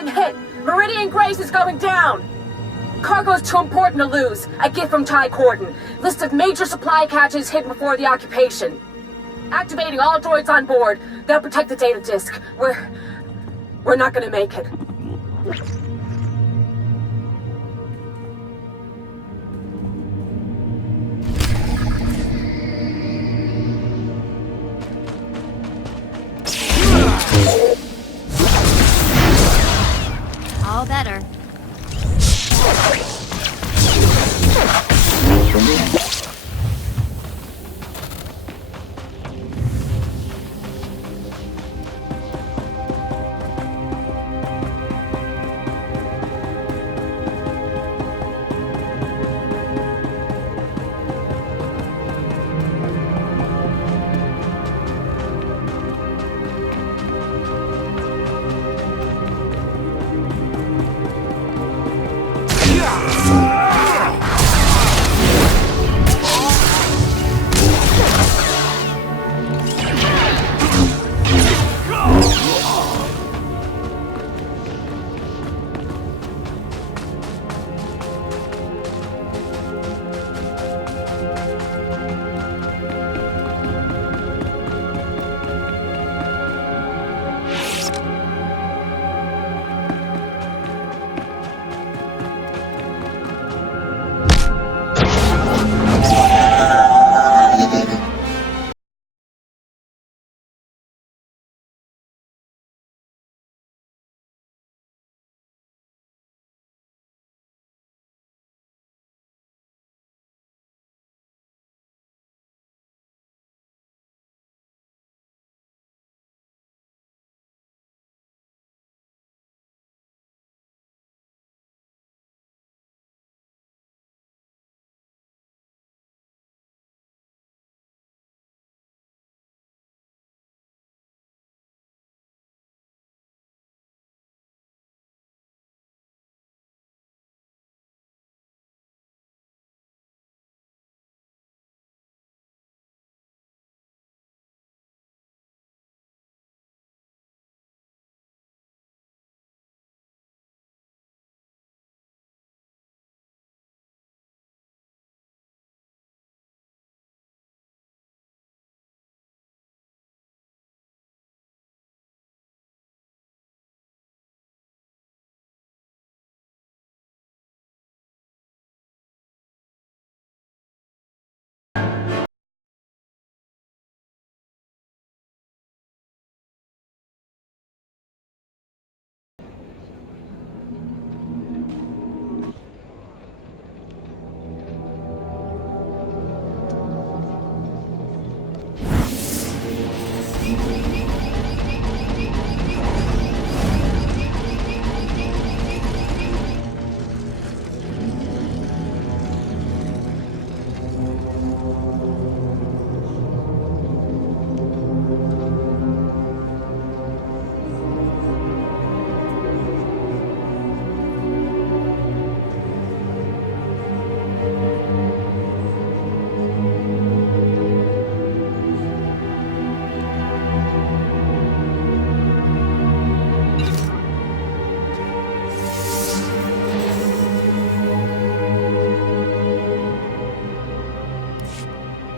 I'm hit! Meridian Grace is going down! Cargo's too important to lose. A gift from Ty Corden. List of major supply caches hidden before the occupation. Activating all droids on board. They'll protect the data disk. We're not gonna make it. All better.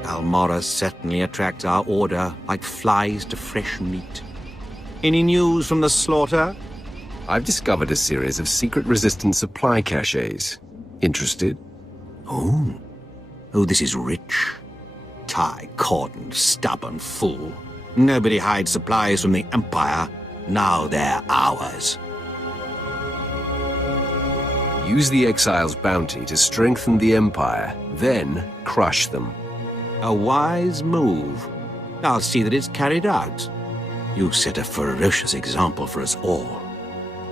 Balmorra certainly attracts our order like flies to fresh meat. Any news from the slaughter? I've discovered a series of secret resistance supply caches. Interested? Oh, this is rich. Ty Corden, stubborn fool. Nobody hides supplies from the Empire. Now they're ours. Use the Exiles' bounty to strengthen the Empire, then crush them. A wise move. I'll see that it's carried out. You set a ferocious example for us all.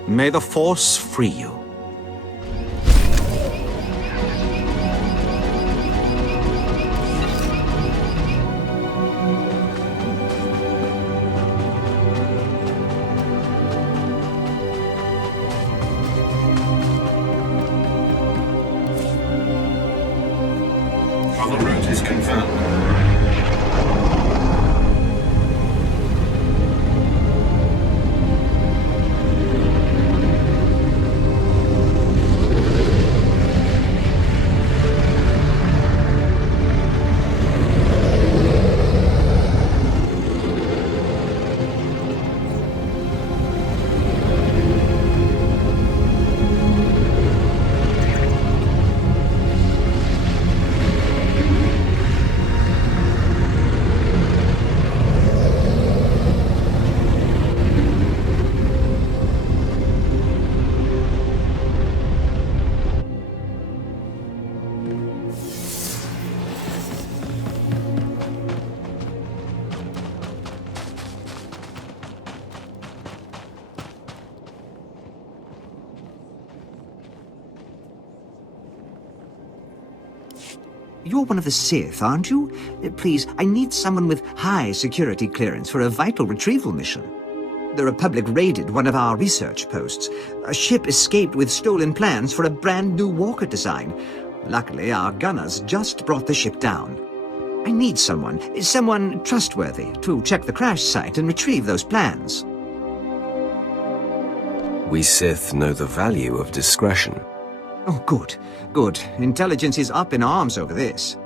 May the Force free you. Travel route is confirmed. You're one of the Sith, aren't you? Please, I need someone with high security clearance for a vital retrieval mission. The Republic raided one of our research posts. A ship escaped with stolen plans for a brand new walker design. Luckily, our gunners just brought the ship down. I need someone trustworthy, to check the crash site and retrieve those plans. We Sith know the value of discretion. Oh, good. Good. Intelligence is up in arms over this.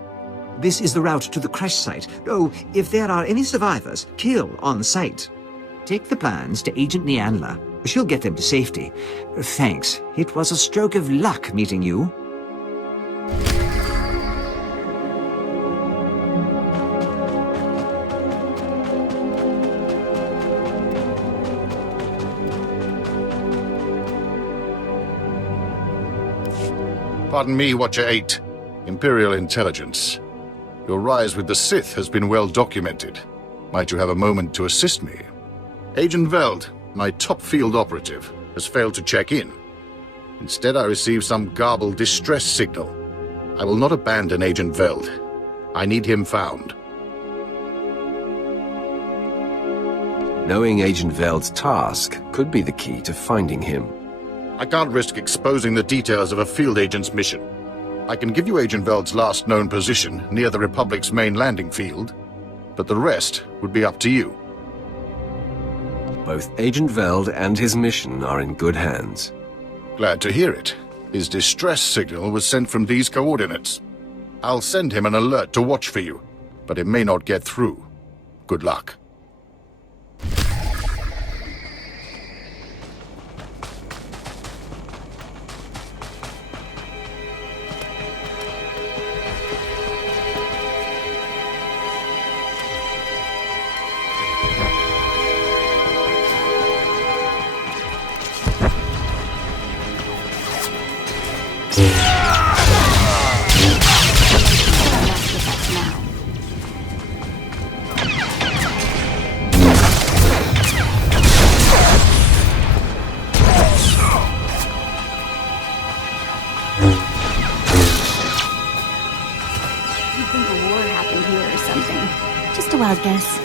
This is the route to the crash site. Oh, if there are any survivors, kill on sight. Take the plans to Agent Nianla. She'll get them to safety. Thanks. It was a stroke of luck meeting you. Pardon me, Watcher 8. Imperial Intelligence. Your rise with the Sith has been well documented. Might you have a moment to assist me? Agent Veld, my top field operative, has failed to check in. Instead, I received some garbled distress signal. I will not abandon Agent Veld. I need him found. Knowing Agent Veld's task could be the key to finding him. I can't risk exposing the details of a field agent's mission. I can give you Agent Veld's last known position near the Republic's main landing field, but the rest would be up to you. Both Agent Veld and his mission are in good hands. Glad to hear it. His distress signal was sent from these coordinates. I'll send him an alert to watch for you, but it may not get through. Good luck. Wild guess.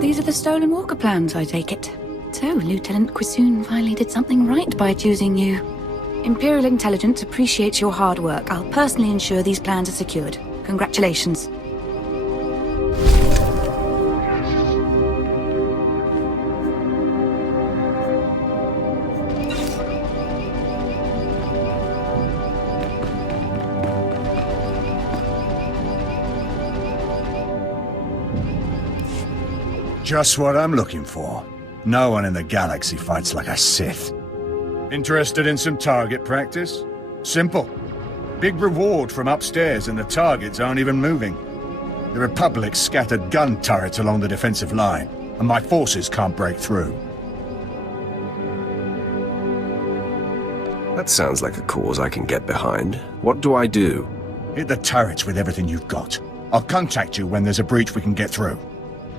These are the stolen walker plans, I take it. So, Lieutenant Quisoon finally did something right by choosing you. Imperial Intelligence appreciates your hard work. I'll personally ensure these plans are secured. Congratulations. Just what I'm looking for. No one in the galaxy fights like a Sith. Interested in some target practice? Simple. Big reward from upstairs and the targets aren't even moving. The Republic scattered gun turrets along the defensive line, and my forces can't break through. That sounds like a cause I can get behind. What do I do? Hit the turrets with everything you've got. I'll contact you when there's a breach we can get through.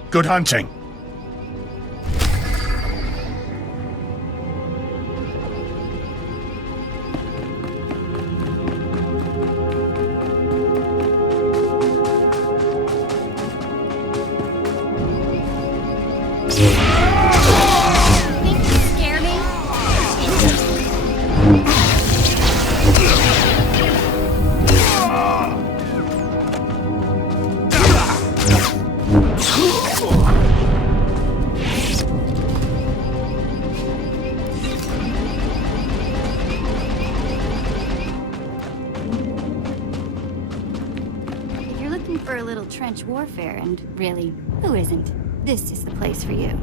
Good hunting! Trench warfare, and really, who isn't? This is the place for you.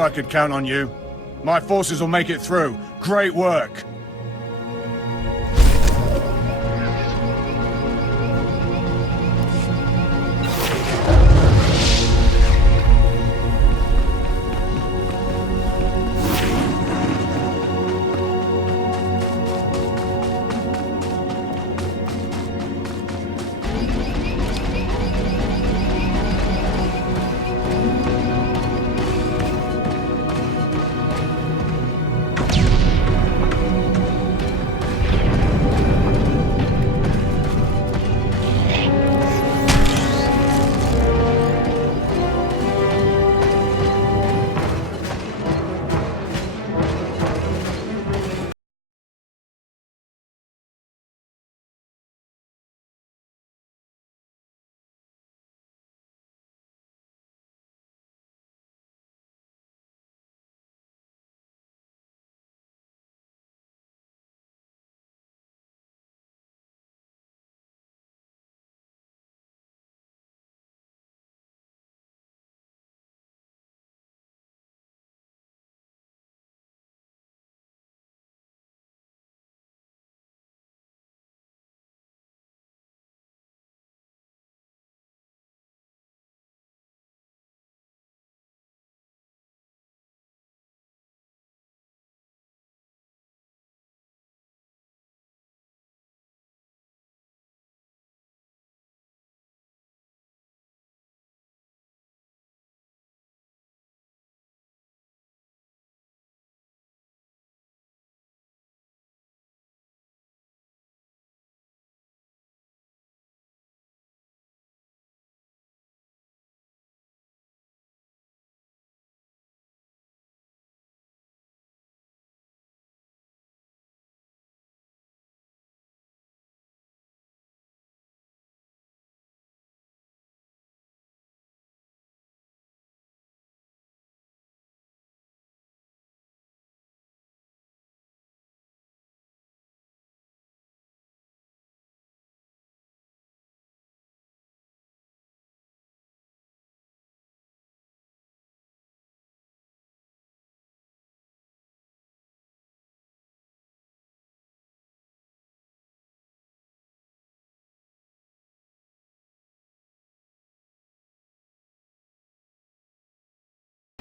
knew I could count on you. My forces will make it through. Great work.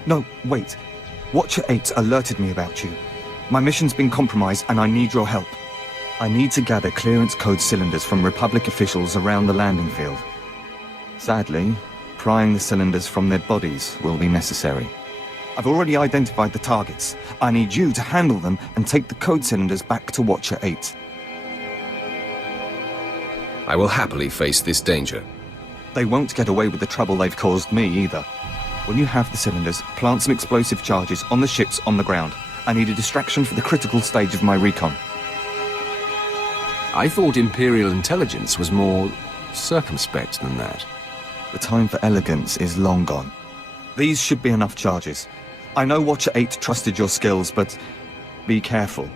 No, wait. Watcher 8 alerted me about you. My mission's been compromised and I need your help. I need to gather clearance code cylinders from Republic officials around the landing field. Sadly, prying the cylinders from their bodies will be necessary. I've already identified the targets. I need you to handle them and take the code cylinders back to Watcher 8. I will happily face this danger. They won't get away with the trouble they've caused me either. When you have the cylinders, plant some explosive charges on the ships on the ground. I need a distraction for the critical stage of my recon. I thought Imperial intelligence was more circumspect than that. The time for elegance is long gone. These should be enough charges. I know Watcher 8 trusted your skills, but be careful.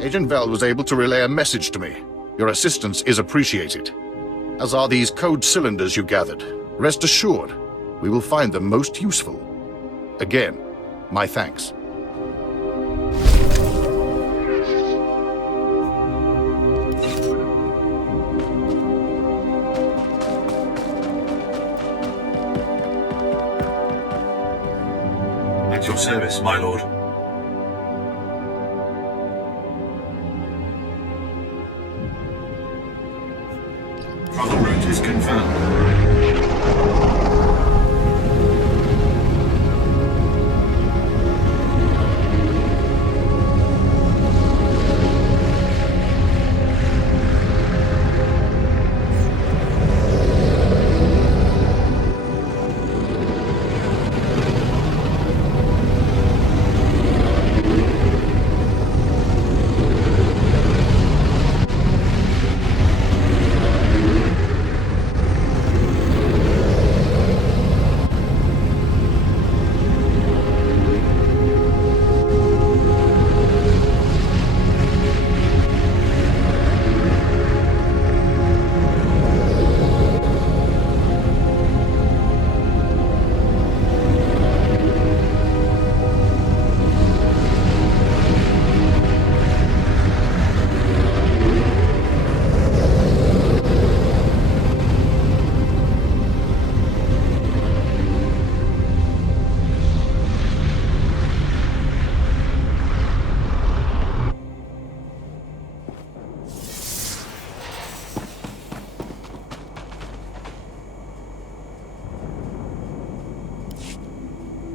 Agent Veld was able to relay a message to me. Your assistance is appreciated. As are these code cylinders you gathered. Rest assured, we will find them most useful. Again, my thanks. At your service, my lord. Travel route is confirmed.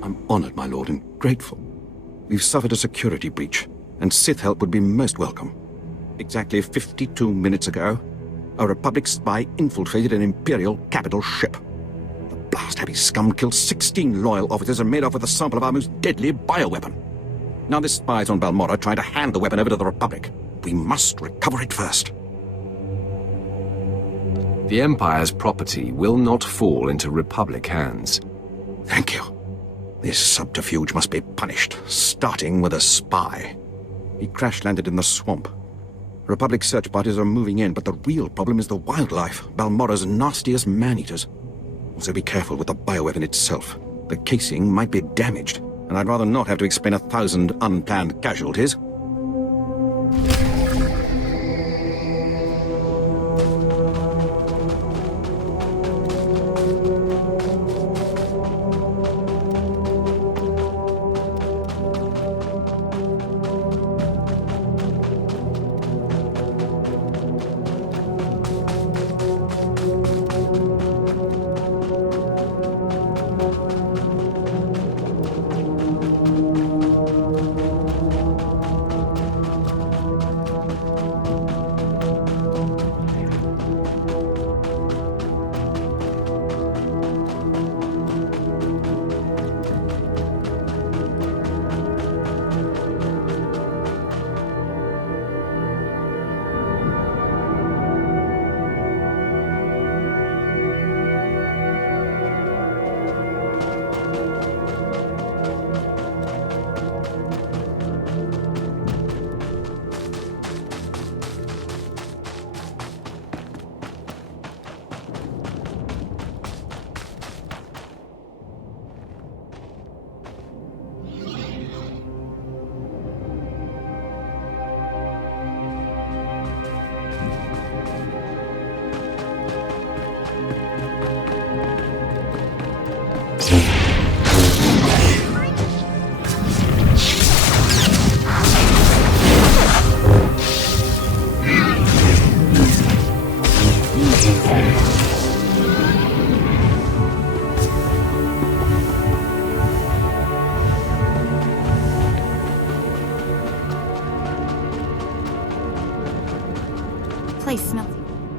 I'm honored, my lord, and grateful. We've suffered a security breach, and Sith help would be most welcome. Exactly 52 minutes ago, a Republic spy infiltrated an Imperial capital ship. The blast-happy scum killed 16 loyal officers and made off with a sample of our most deadly bioweapon. Now this spy's on Balmorra trying to hand the weapon over to the Republic. We must recover it first. The Empire's property will not fall into Republic hands. Thank you. This subterfuge must be punished, starting with a spy. He crash-landed in the swamp. Republic search parties are moving in, but the real problem is the wildlife, Balmorra's nastiest man-eaters. Also be careful with the bioweapon itself. The casing might be damaged, and I'd rather not have to explain 1,000 unplanned casualties.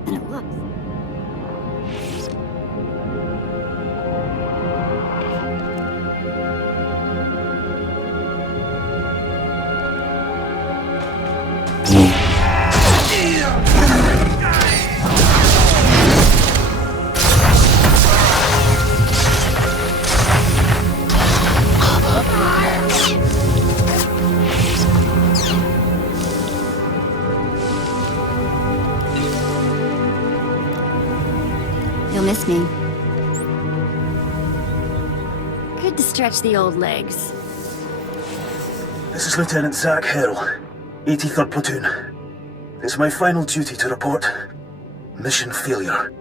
than it looks. You'll miss me. Good to stretch the old legs. This is Lieutenant Zach Harrell, 83rd Platoon. It's my final duty to report. Mission failure.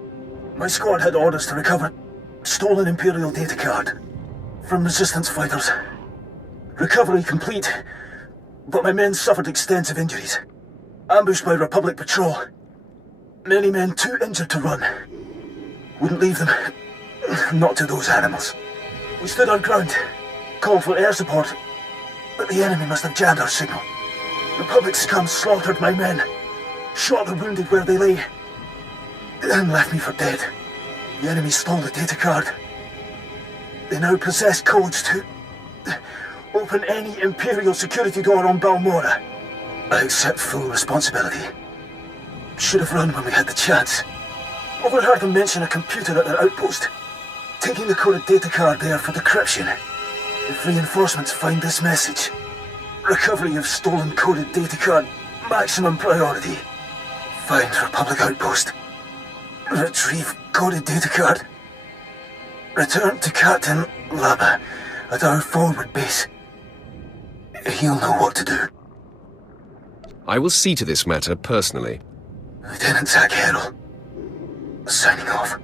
My squad had orders to recover stolen Imperial data card from Resistance fighters. Recovery complete, but my men suffered extensive injuries. Ambushed by Republic patrol. Many men too injured to run. Wouldn't leave them. Not to those animals. We stood our ground, called for air support, but the enemy must have jammed our signal. Republic scum slaughtered my men, shot the wounded where they lay, and left me for dead. The enemy stole the data card. They now possess codes to open any Imperial security door on Balmorra. I accept full responsibility. Should have run when we had the chance. Overheard them mention a computer at their outpost, taking the coded data card there for decryption. If reinforcements find this message, recovery of stolen coded data card, maximum priority. Find Republic outpost. Retrieve coded data card. Return to Captain Laba at our forward base. He'll know what to do. I will see to this matter personally. Lieutenant Zach Harrell. Signing off.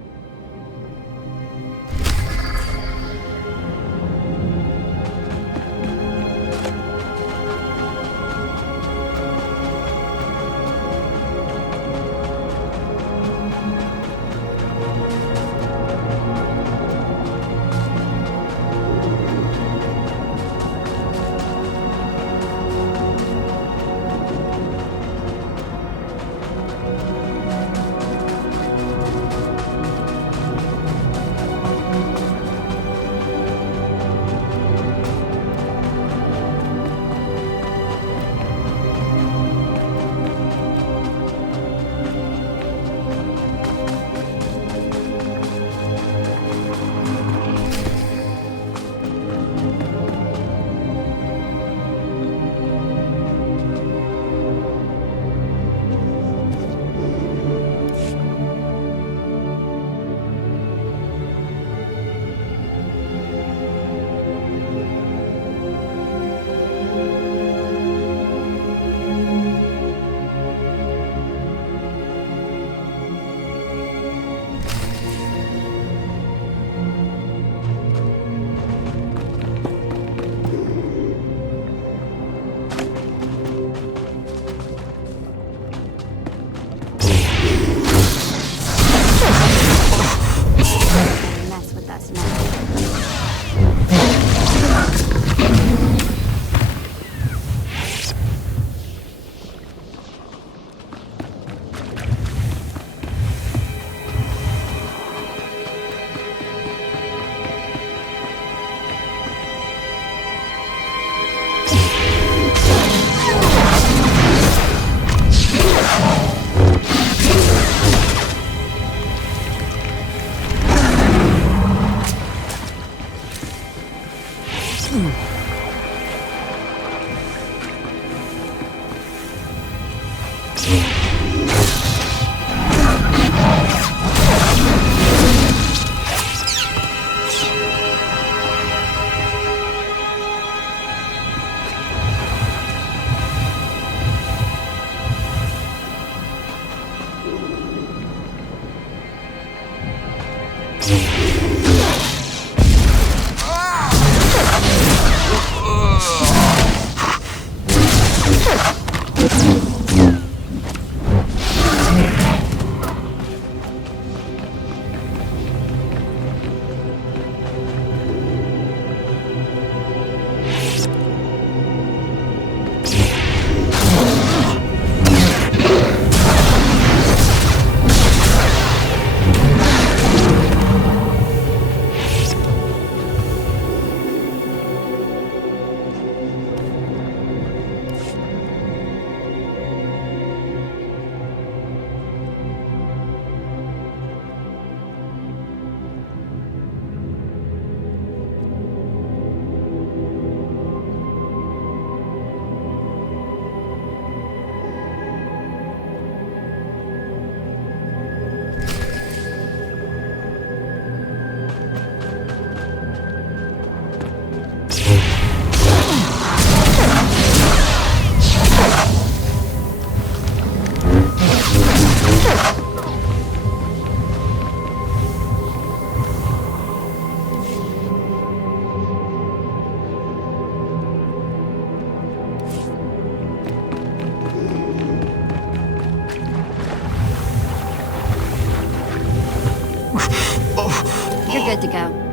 good to go.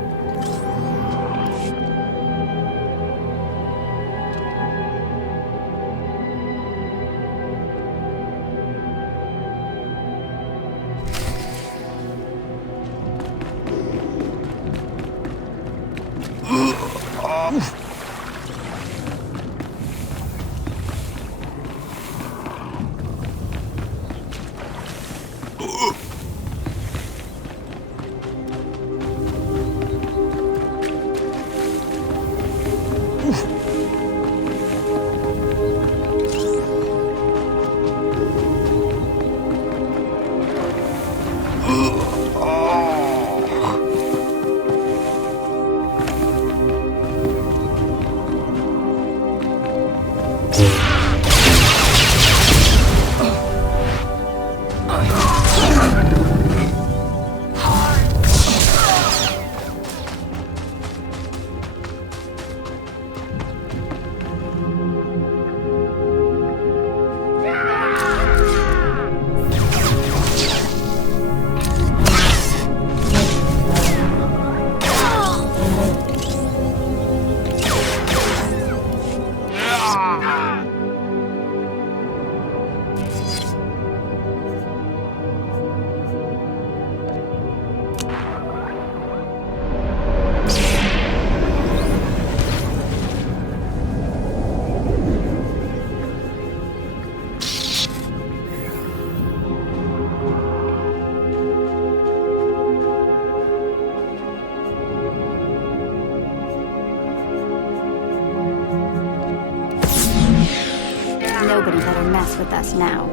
Nobody better mess with us now.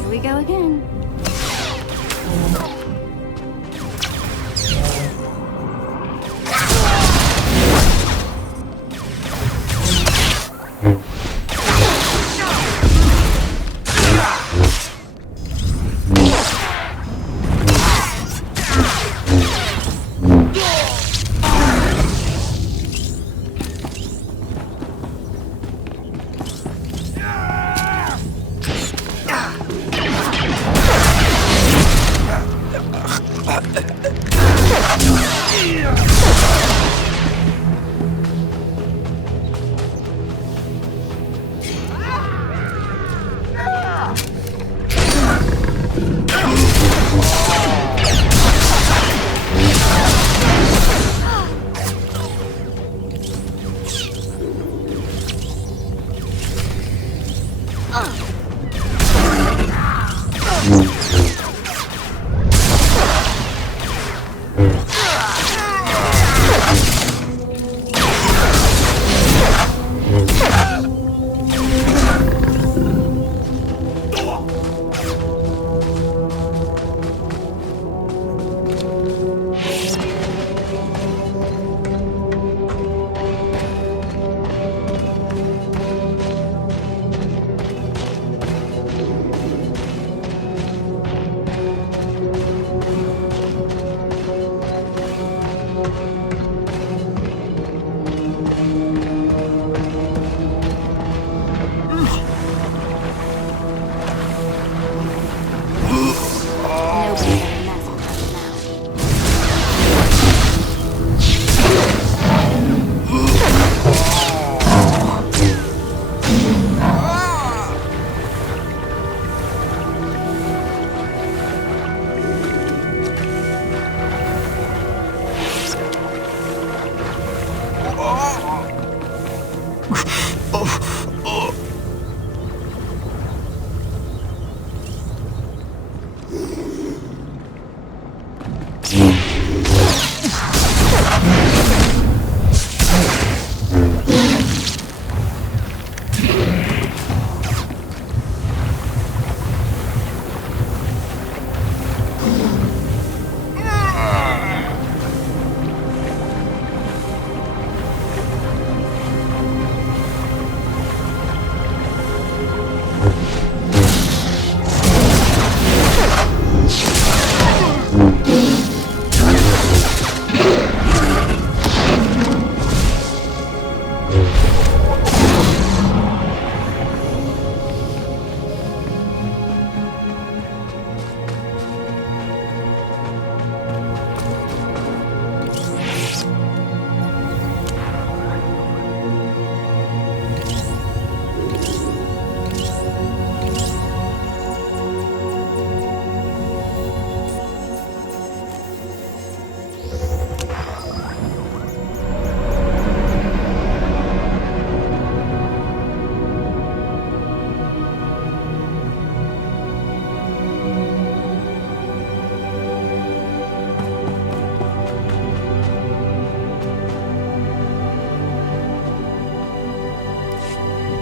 Here we go again.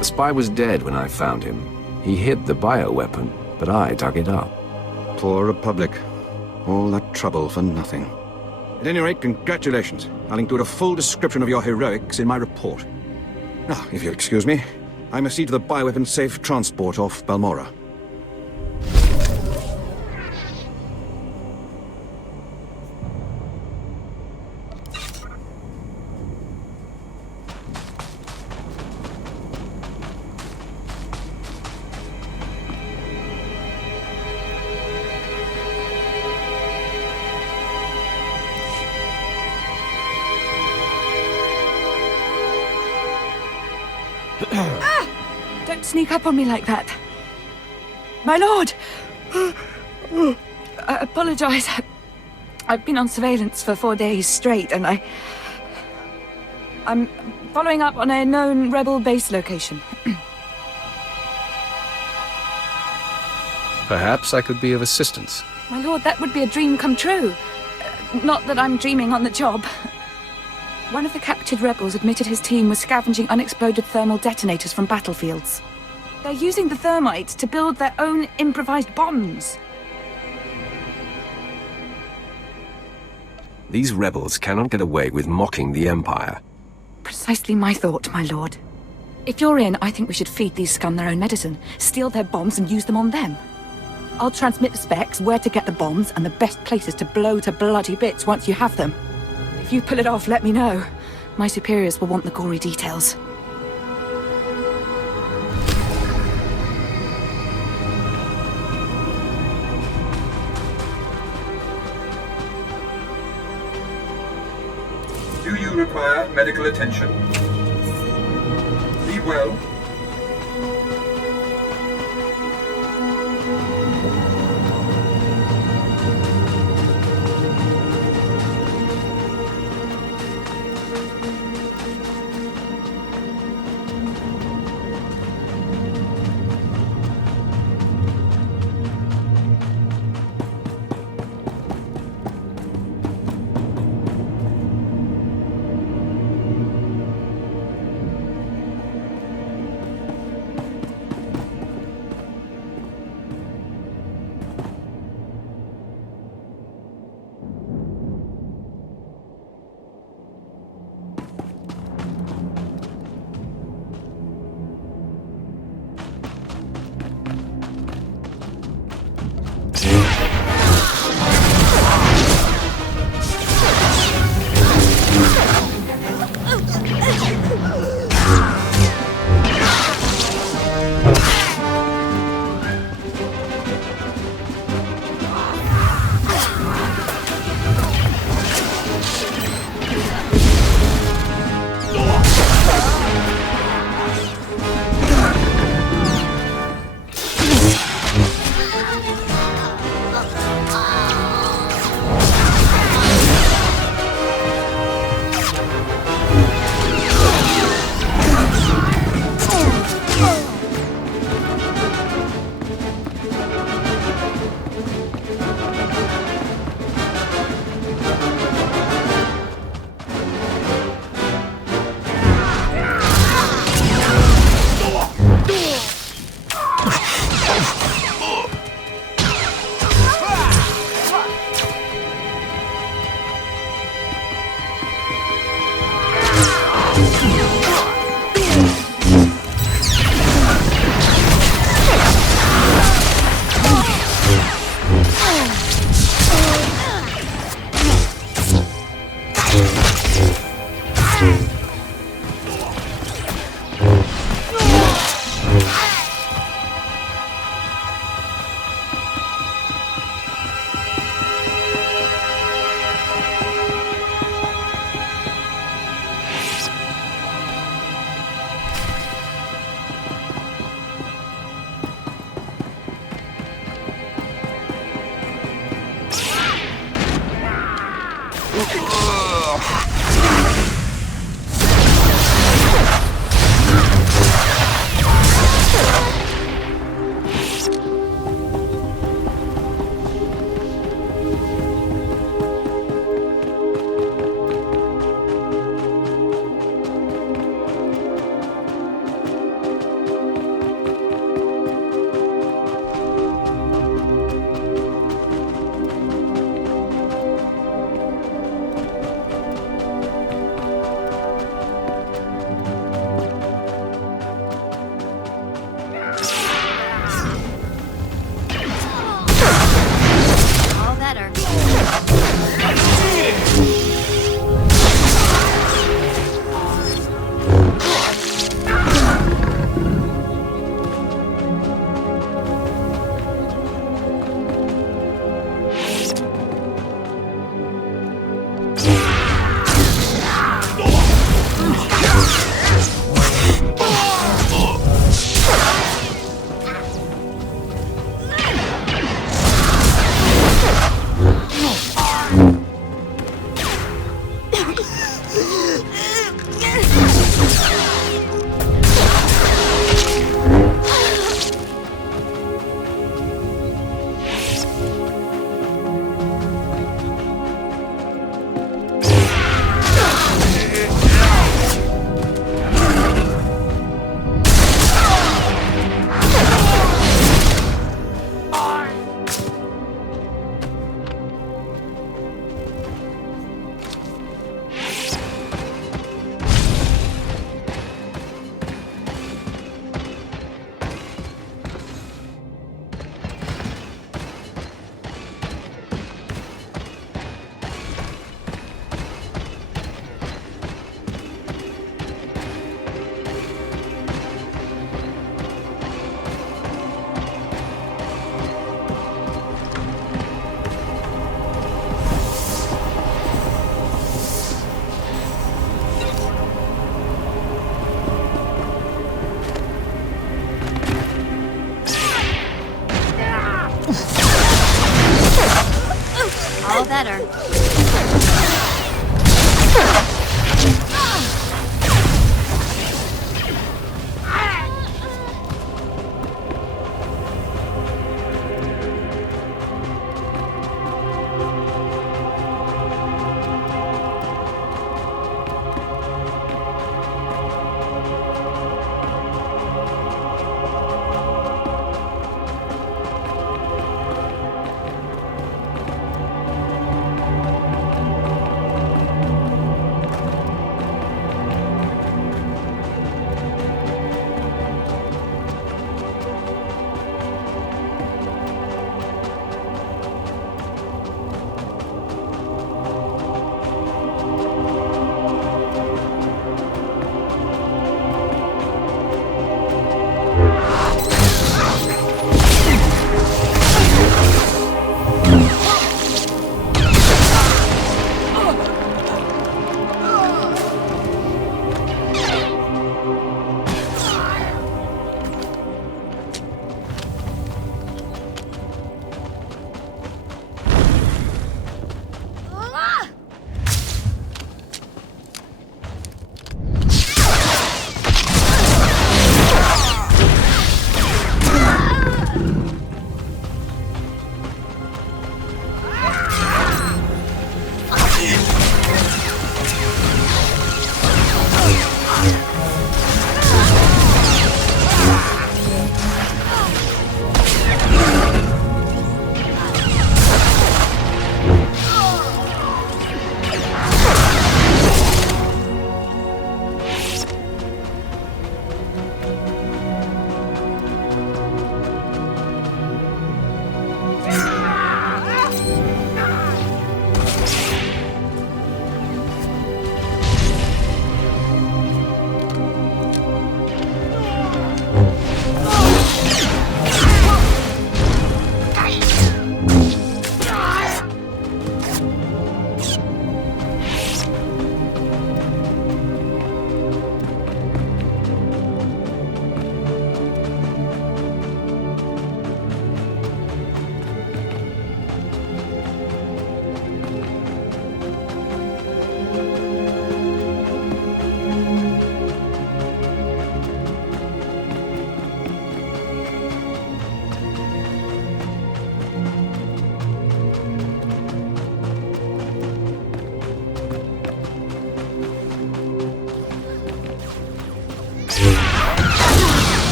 The spy was dead when I found him. He hid the bioweapon, but I dug it up. Poor Republic. All that trouble for nothing. At any rate, congratulations. I'll include a full description of your heroics in my report. Now, if you'll excuse me, I must see to the bioweapon safe transport off Balmorra. Don't sneak up on me like that. My lord! I apologize. I've been on surveillance for 4 days straight, and I'm following up on a known rebel base location. Perhaps I could be of assistance. My lord, that would be a dream come true. Not that I'm dreaming on the job. One of the captured rebels admitted his team was scavenging unexploded thermal detonators from battlefields. They're using the thermite to build their own improvised bombs. These rebels cannot get away with mocking the Empire. Precisely my thought, my lord. If you're in, I think we should feed these scum their own medicine, steal their bombs and use them on them. I'll transmit the specs, where to get the bombs, and the best places to blow to bloody bits once you have them. If you pull it off, let me know. My superiors will want the gory details. Do you require medical attention? Be well.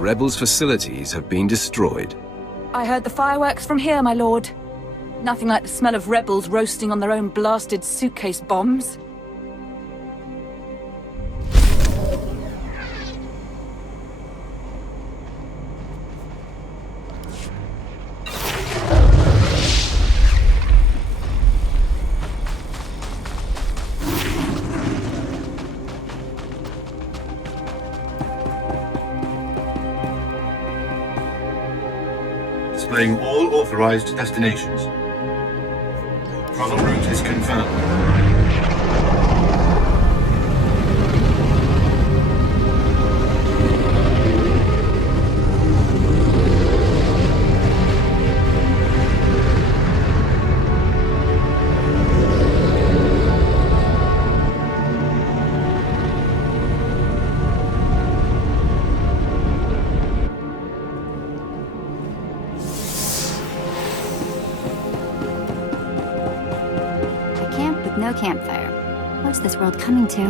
rebels' facilities have been destroyed. I heard the fireworks from here, my lord. Nothing like the smell of rebels roasting on their own blasted suitcase bombs. Displaying all authorized destinations. Travel route is confirmed. No campfire. What's this world coming to?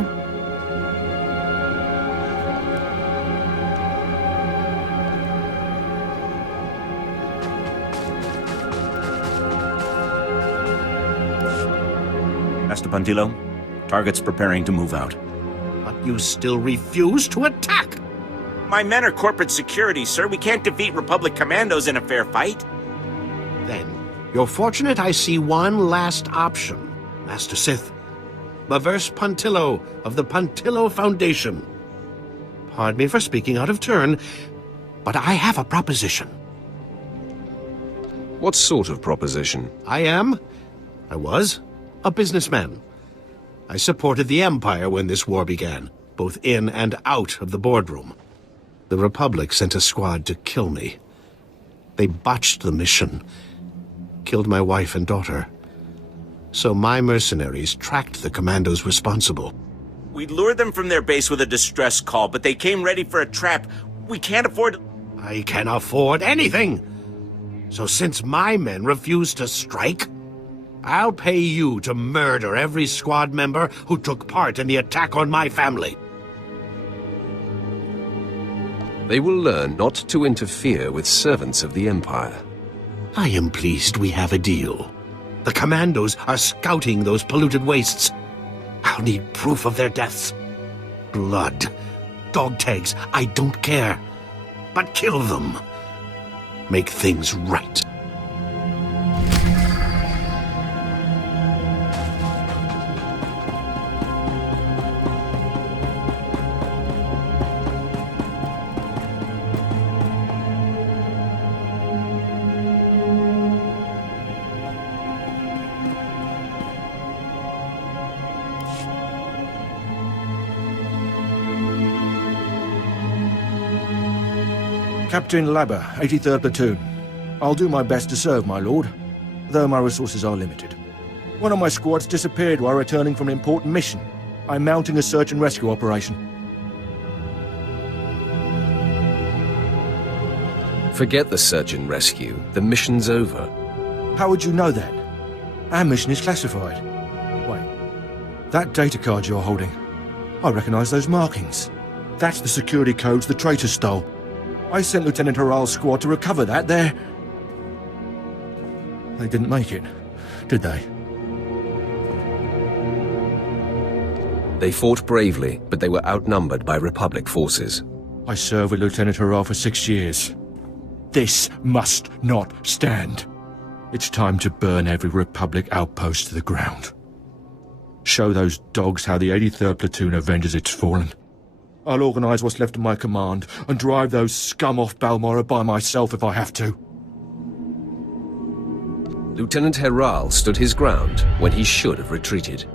Master Puntillo, target's preparing to move out. But you still refuse to attack! My men are corporate security, sir. We can't defeat Republic commandos in a fair fight. Then, you're fortunate I see one last option. Master Sith, Maverse Puntillo of the Puntillo Foundation. Pardon me for speaking out of turn, but I have a proposition. What sort of proposition? I was, a businessman. I supported the Empire when this war began, both in and out of the boardroom. The Republic sent a squad to kill me. They botched the mission, killed my wife and daughter. So my mercenaries tracked the commandos responsible. We lured them from their base with a distress call, but they came ready for a trap. We can't afford... I can't afford anything! So since my men refuse to strike, I'll pay you to murder every squad member who took part in the attack on my family. They will learn not to interfere with servants of the Empire. I am pleased we have a deal. The commandos are scouting those polluted wastes. I'll need proof of their deaths. Blood, dog tags, I don't care. But kill them. Make things right. Captain Labber, 83rd Platoon. I'll do my best to serve, my lord, though my resources are limited. One of my squads disappeared while returning from an important mission. I'm mounting a search and rescue operation. Forget the search and rescue. The mission's over. How would you know that? Our mission is classified. Wait, that data card you're holding, I recognize those markings. That's the security codes the traitors stole. I sent Lieutenant Haral's squad to recover that. They didn't make it, did they? They fought bravely, but they were outnumbered by Republic forces. I served with Lieutenant Haral for 6 years. This must not stand. It's time to burn every Republic outpost to the ground. Show those dogs how the 83rd Platoon avenges its fallen. I'll organize what's left of my command and drive those scum off Balmorra by myself if I have to. Lieutenant Heral stood his ground when he should have retreated.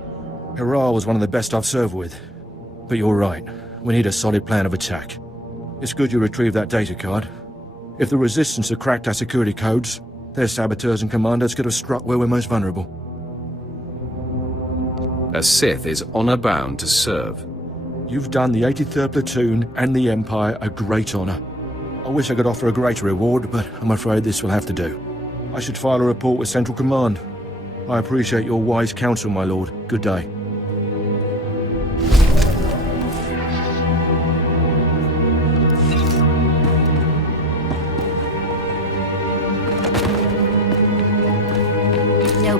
Heral was one of the best I've served with. But you're right. We need a solid plan of attack. It's good you retrieved that data card. If the Resistance had cracked our security codes, their saboteurs and commandos could have struck where we're most vulnerable. A Sith is honor-bound to serve. You've done the 83rd Platoon and the Empire a great honor. I wish I could offer a greater reward, but I'm afraid this will have to do. I should file a report with Central Command. I appreciate your wise counsel, my lord. Good day.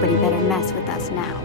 nobody better mess with us now.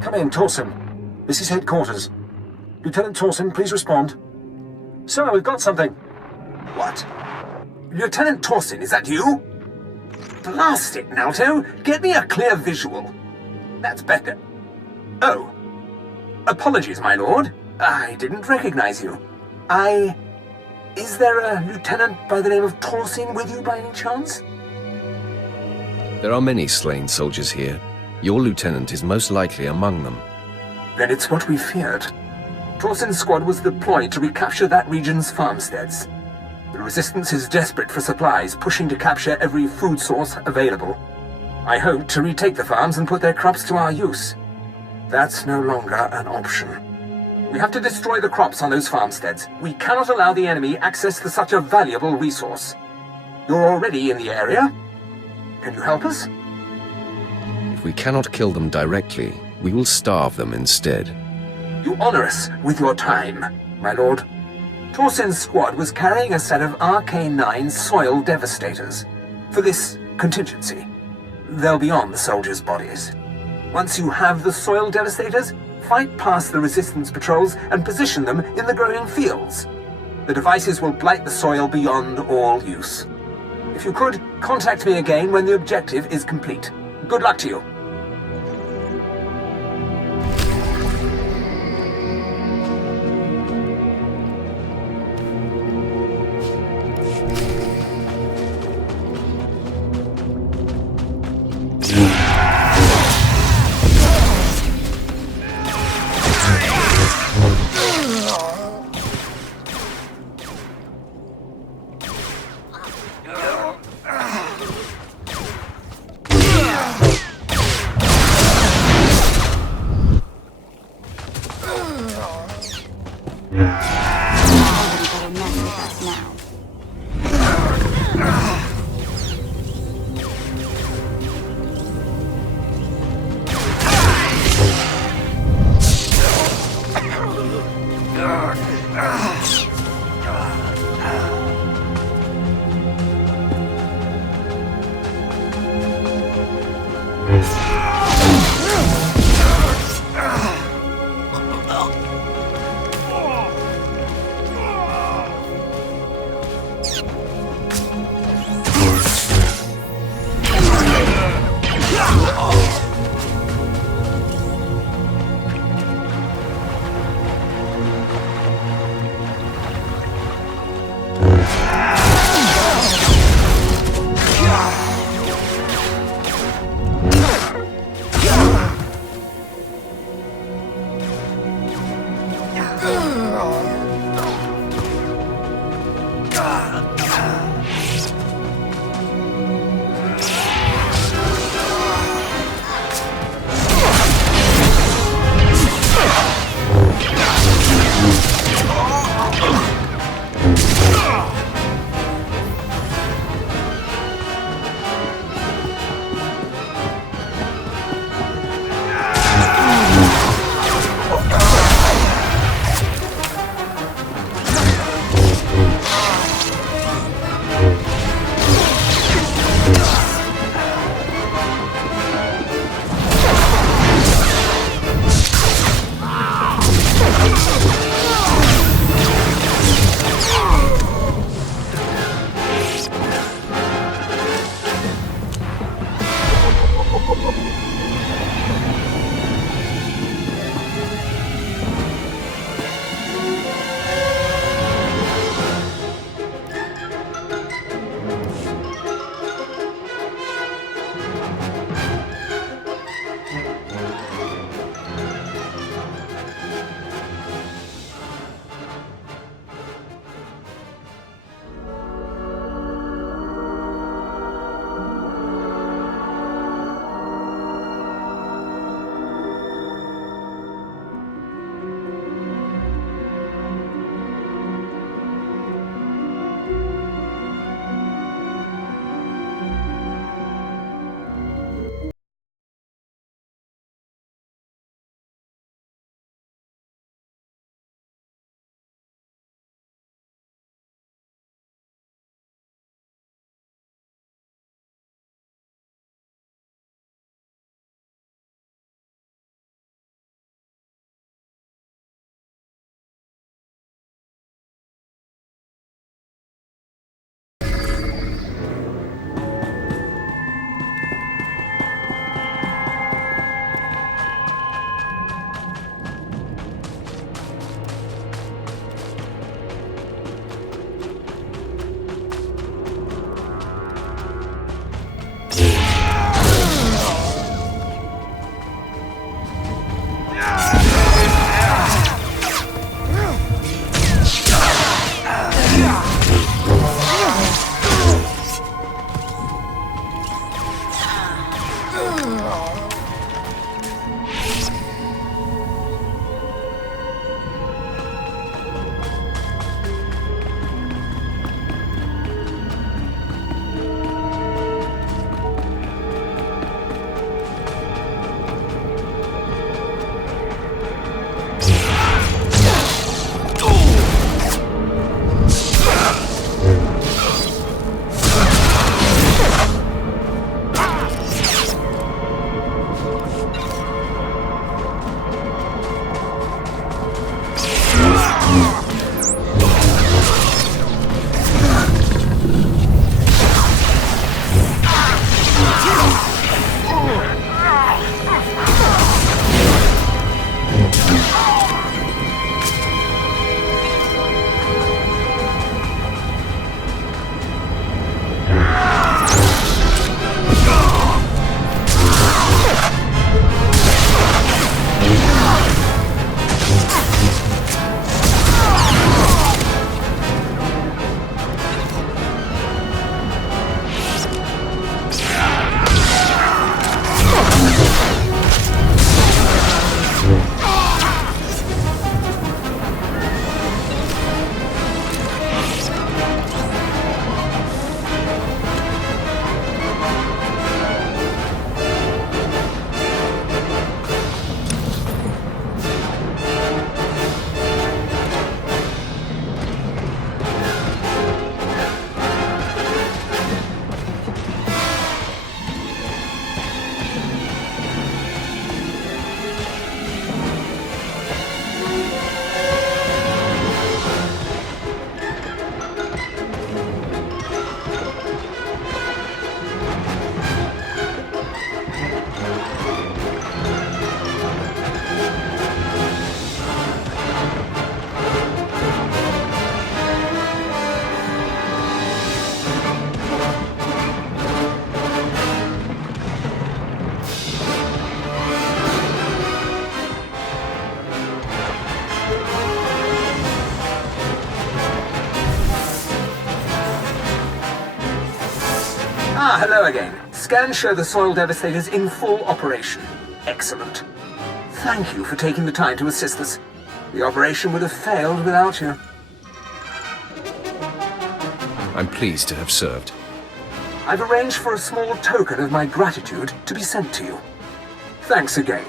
Come in, Torsen. This is headquarters. Lieutenant Torsen, please respond. Sir, we've got something. What? Lieutenant Torsen, is that you? Blast it, Nalto. Get me a clear visual. That's better. Oh. Apologies, my lord. I didn't recognize you. Is there a lieutenant by the name of Torsen with you by any chance? There are many slain soldiers here. Your lieutenant is most likely among them. Then it's what we feared. Torsen's squad was deployed to recapture that region's farmsteads. The Resistance is desperate for supplies, pushing to capture every food source available. I hoped to retake the farms and put their crops to our use. That's no longer an option. We have to destroy the crops on those farmsteads. We cannot allow the enemy access to such a valuable resource. You're already in the area. Can you help us? If we cannot kill them directly, we will starve them instead. You honor us with your time, my lord. Torsen's squad was carrying a set of RK-9 soil devastators for this contingency. They'll be on the soldiers' bodies. Once you have the soil devastators, fight past the Resistance patrols and position them in the growing fields. The devices will blight the soil beyond all use. If you could, contact me again when the objective is complete. Good luck to you. Ah, hello again. Scans show the soil devastators in full operation. Excellent. Thank you for taking the time to assist us. The operation would have failed without you. I'm pleased to have served. I've arranged for a small token of my gratitude to be sent to you. Thanks again.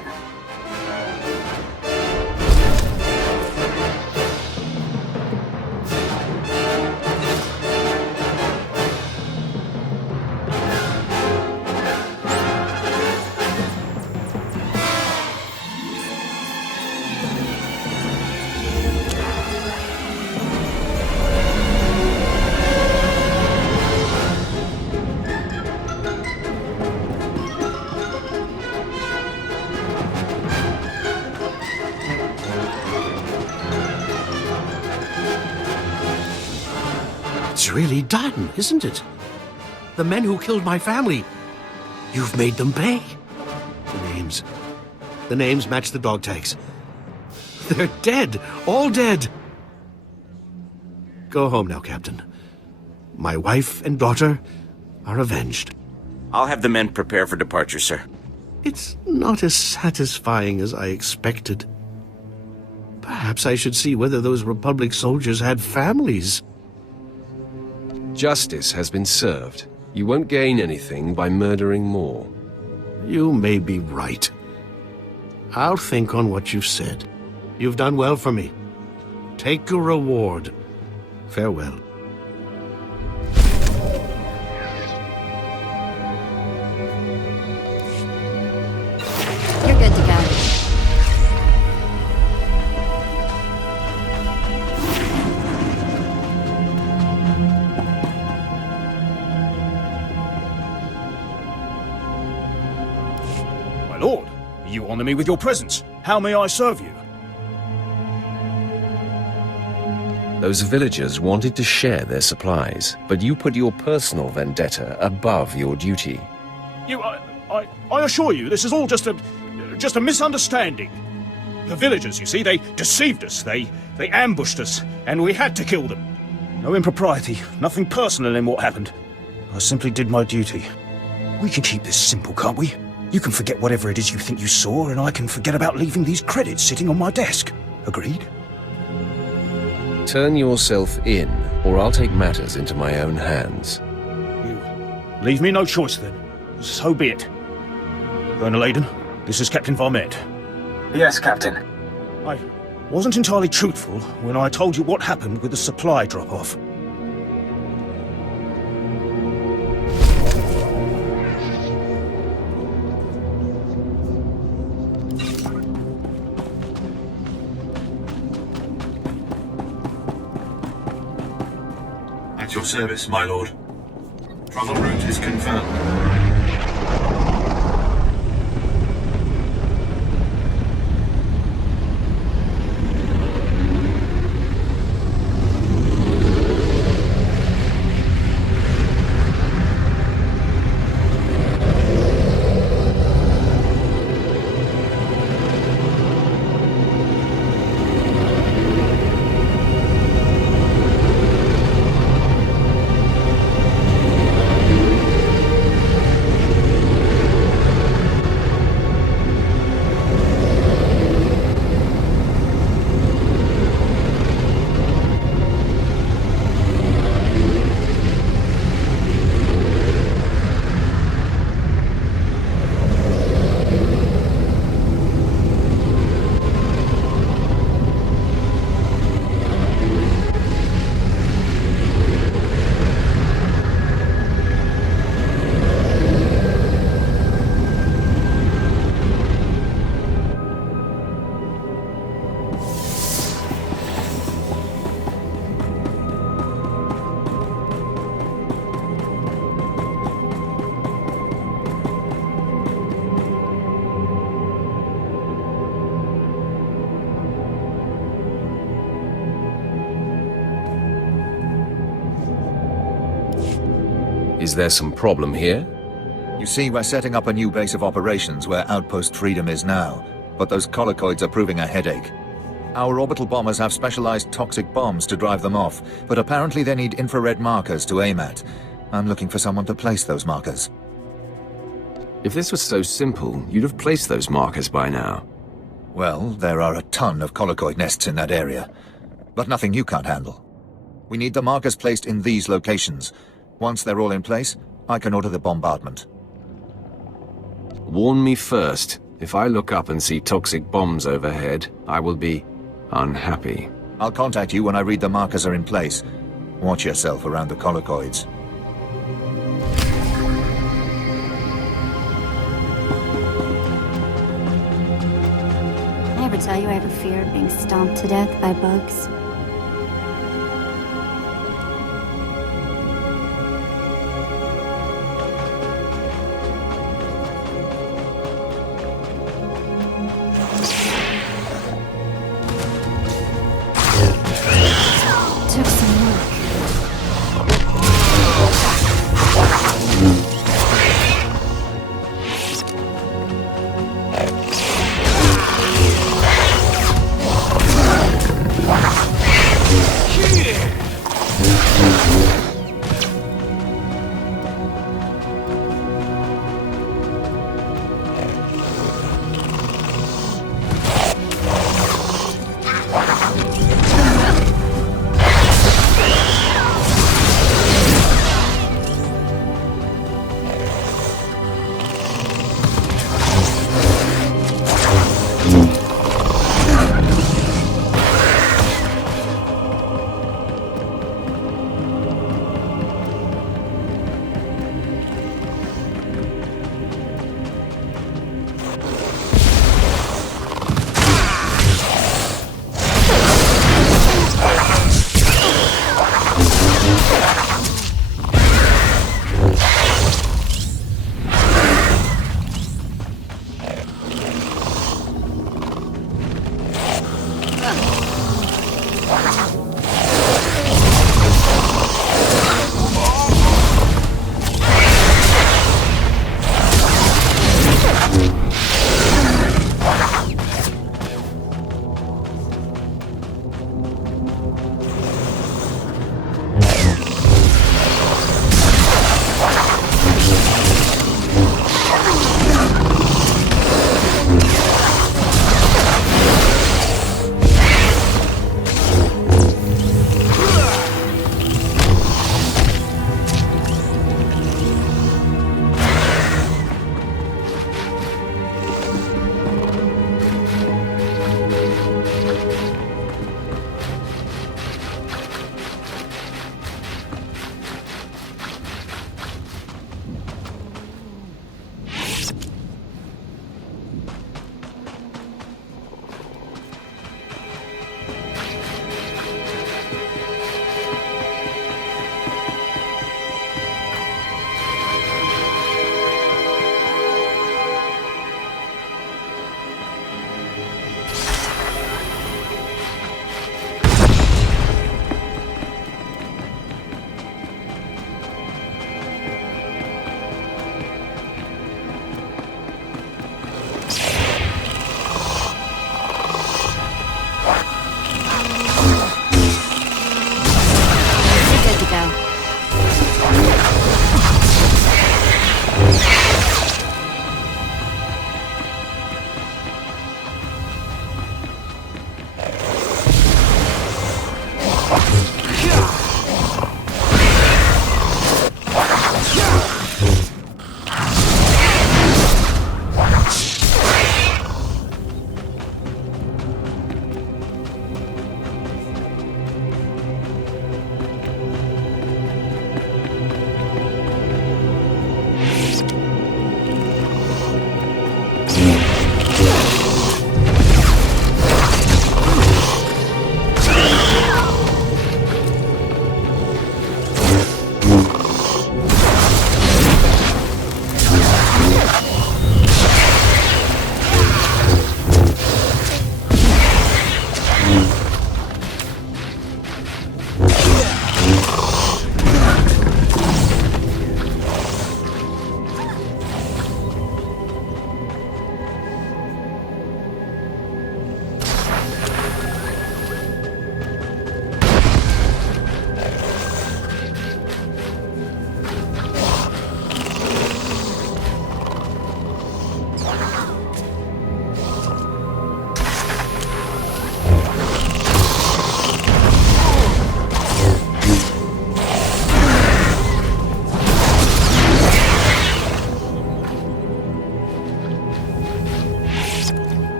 It's really done, isn't it? The men who killed my family. You've made them pay. The names match the dog tags. They're dead. All dead. Go home now, Captain. My wife and daughter are avenged. I'll have the men prepare for departure, sir. It's not as satisfying as I expected. Perhaps I should see whether those Republic soldiers had families. Justice has been served. You won't gain anything by murdering more. You may be right. I'll think on what you've said. You've done well for me. Take your reward. Farewell. You're good to go. My lord, you honor me with your presence. How may I serve you? Those villagers wanted to share their supplies, but you put your personal vendetta above your duty. I assure you, this is all just a misunderstanding. The villagers, you see, they deceived us. They ambushed us, and we had to kill them. No impropriety, nothing personal in what happened. I simply did my duty. We can keep this simple, can't we? You can forget whatever it is you think you saw, and I can forget about leaving these credits sitting on my desk. Agreed? Turn yourself in, or I'll take matters into my own hands. Leave me no choice, then. So be it. Colonel Aiden, this is Captain Varmet. Yes, Captain. I wasn't entirely truthful when I told you what happened with the supply drop-off. At your service, my lord. Travel route is confirmed. Is there some problem here? You see, we're setting up a new base of operations where Outpost Freedom is now, but those Colicoids are proving a headache. Our orbital bombers have specialized toxic bombs to drive them off, but apparently they need infrared markers to aim at. I'm looking for someone to place those markers. If this was so simple, you'd have placed those markers by now. Well, there are a ton of Colicoid nests in that area, but nothing you can't handle. We need the markers placed in these locations. Once they're all in place, I can order the bombardment. Warn me first. If I look up and see toxic bombs overhead, I will be unhappy. I'll contact you when I read the markers are in place. Watch yourself around the Colicoids. Did I ever tell you I have a fear of being stomped to death by bugs? Took some work.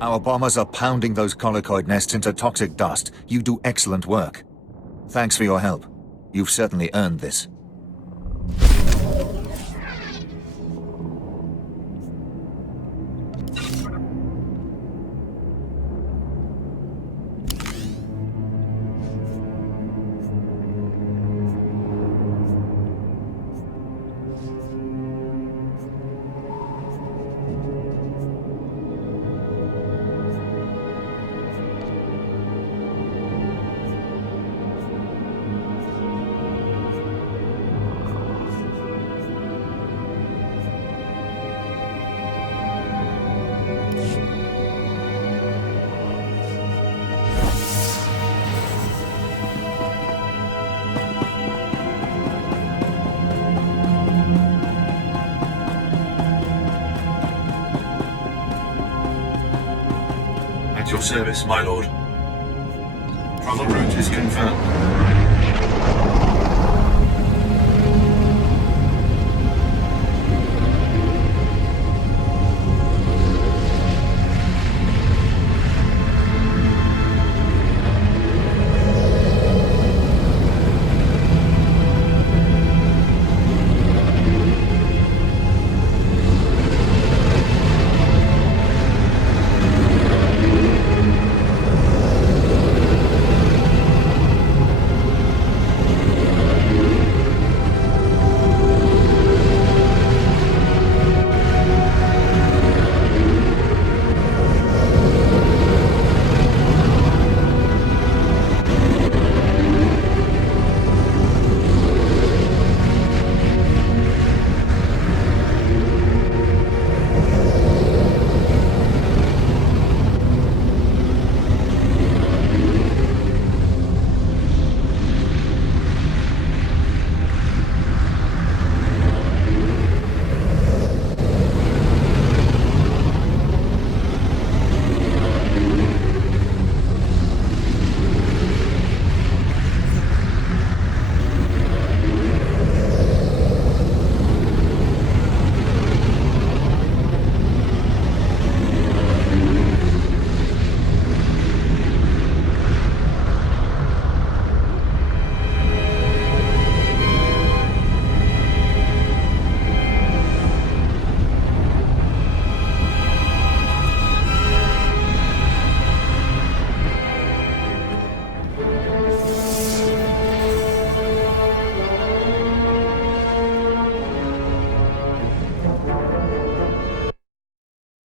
Our bombers are pounding those colicoid nests into toxic dust. You do excellent work. Thanks for your help. You've certainly earned this. At your service, my lord. Travel route is confirmed.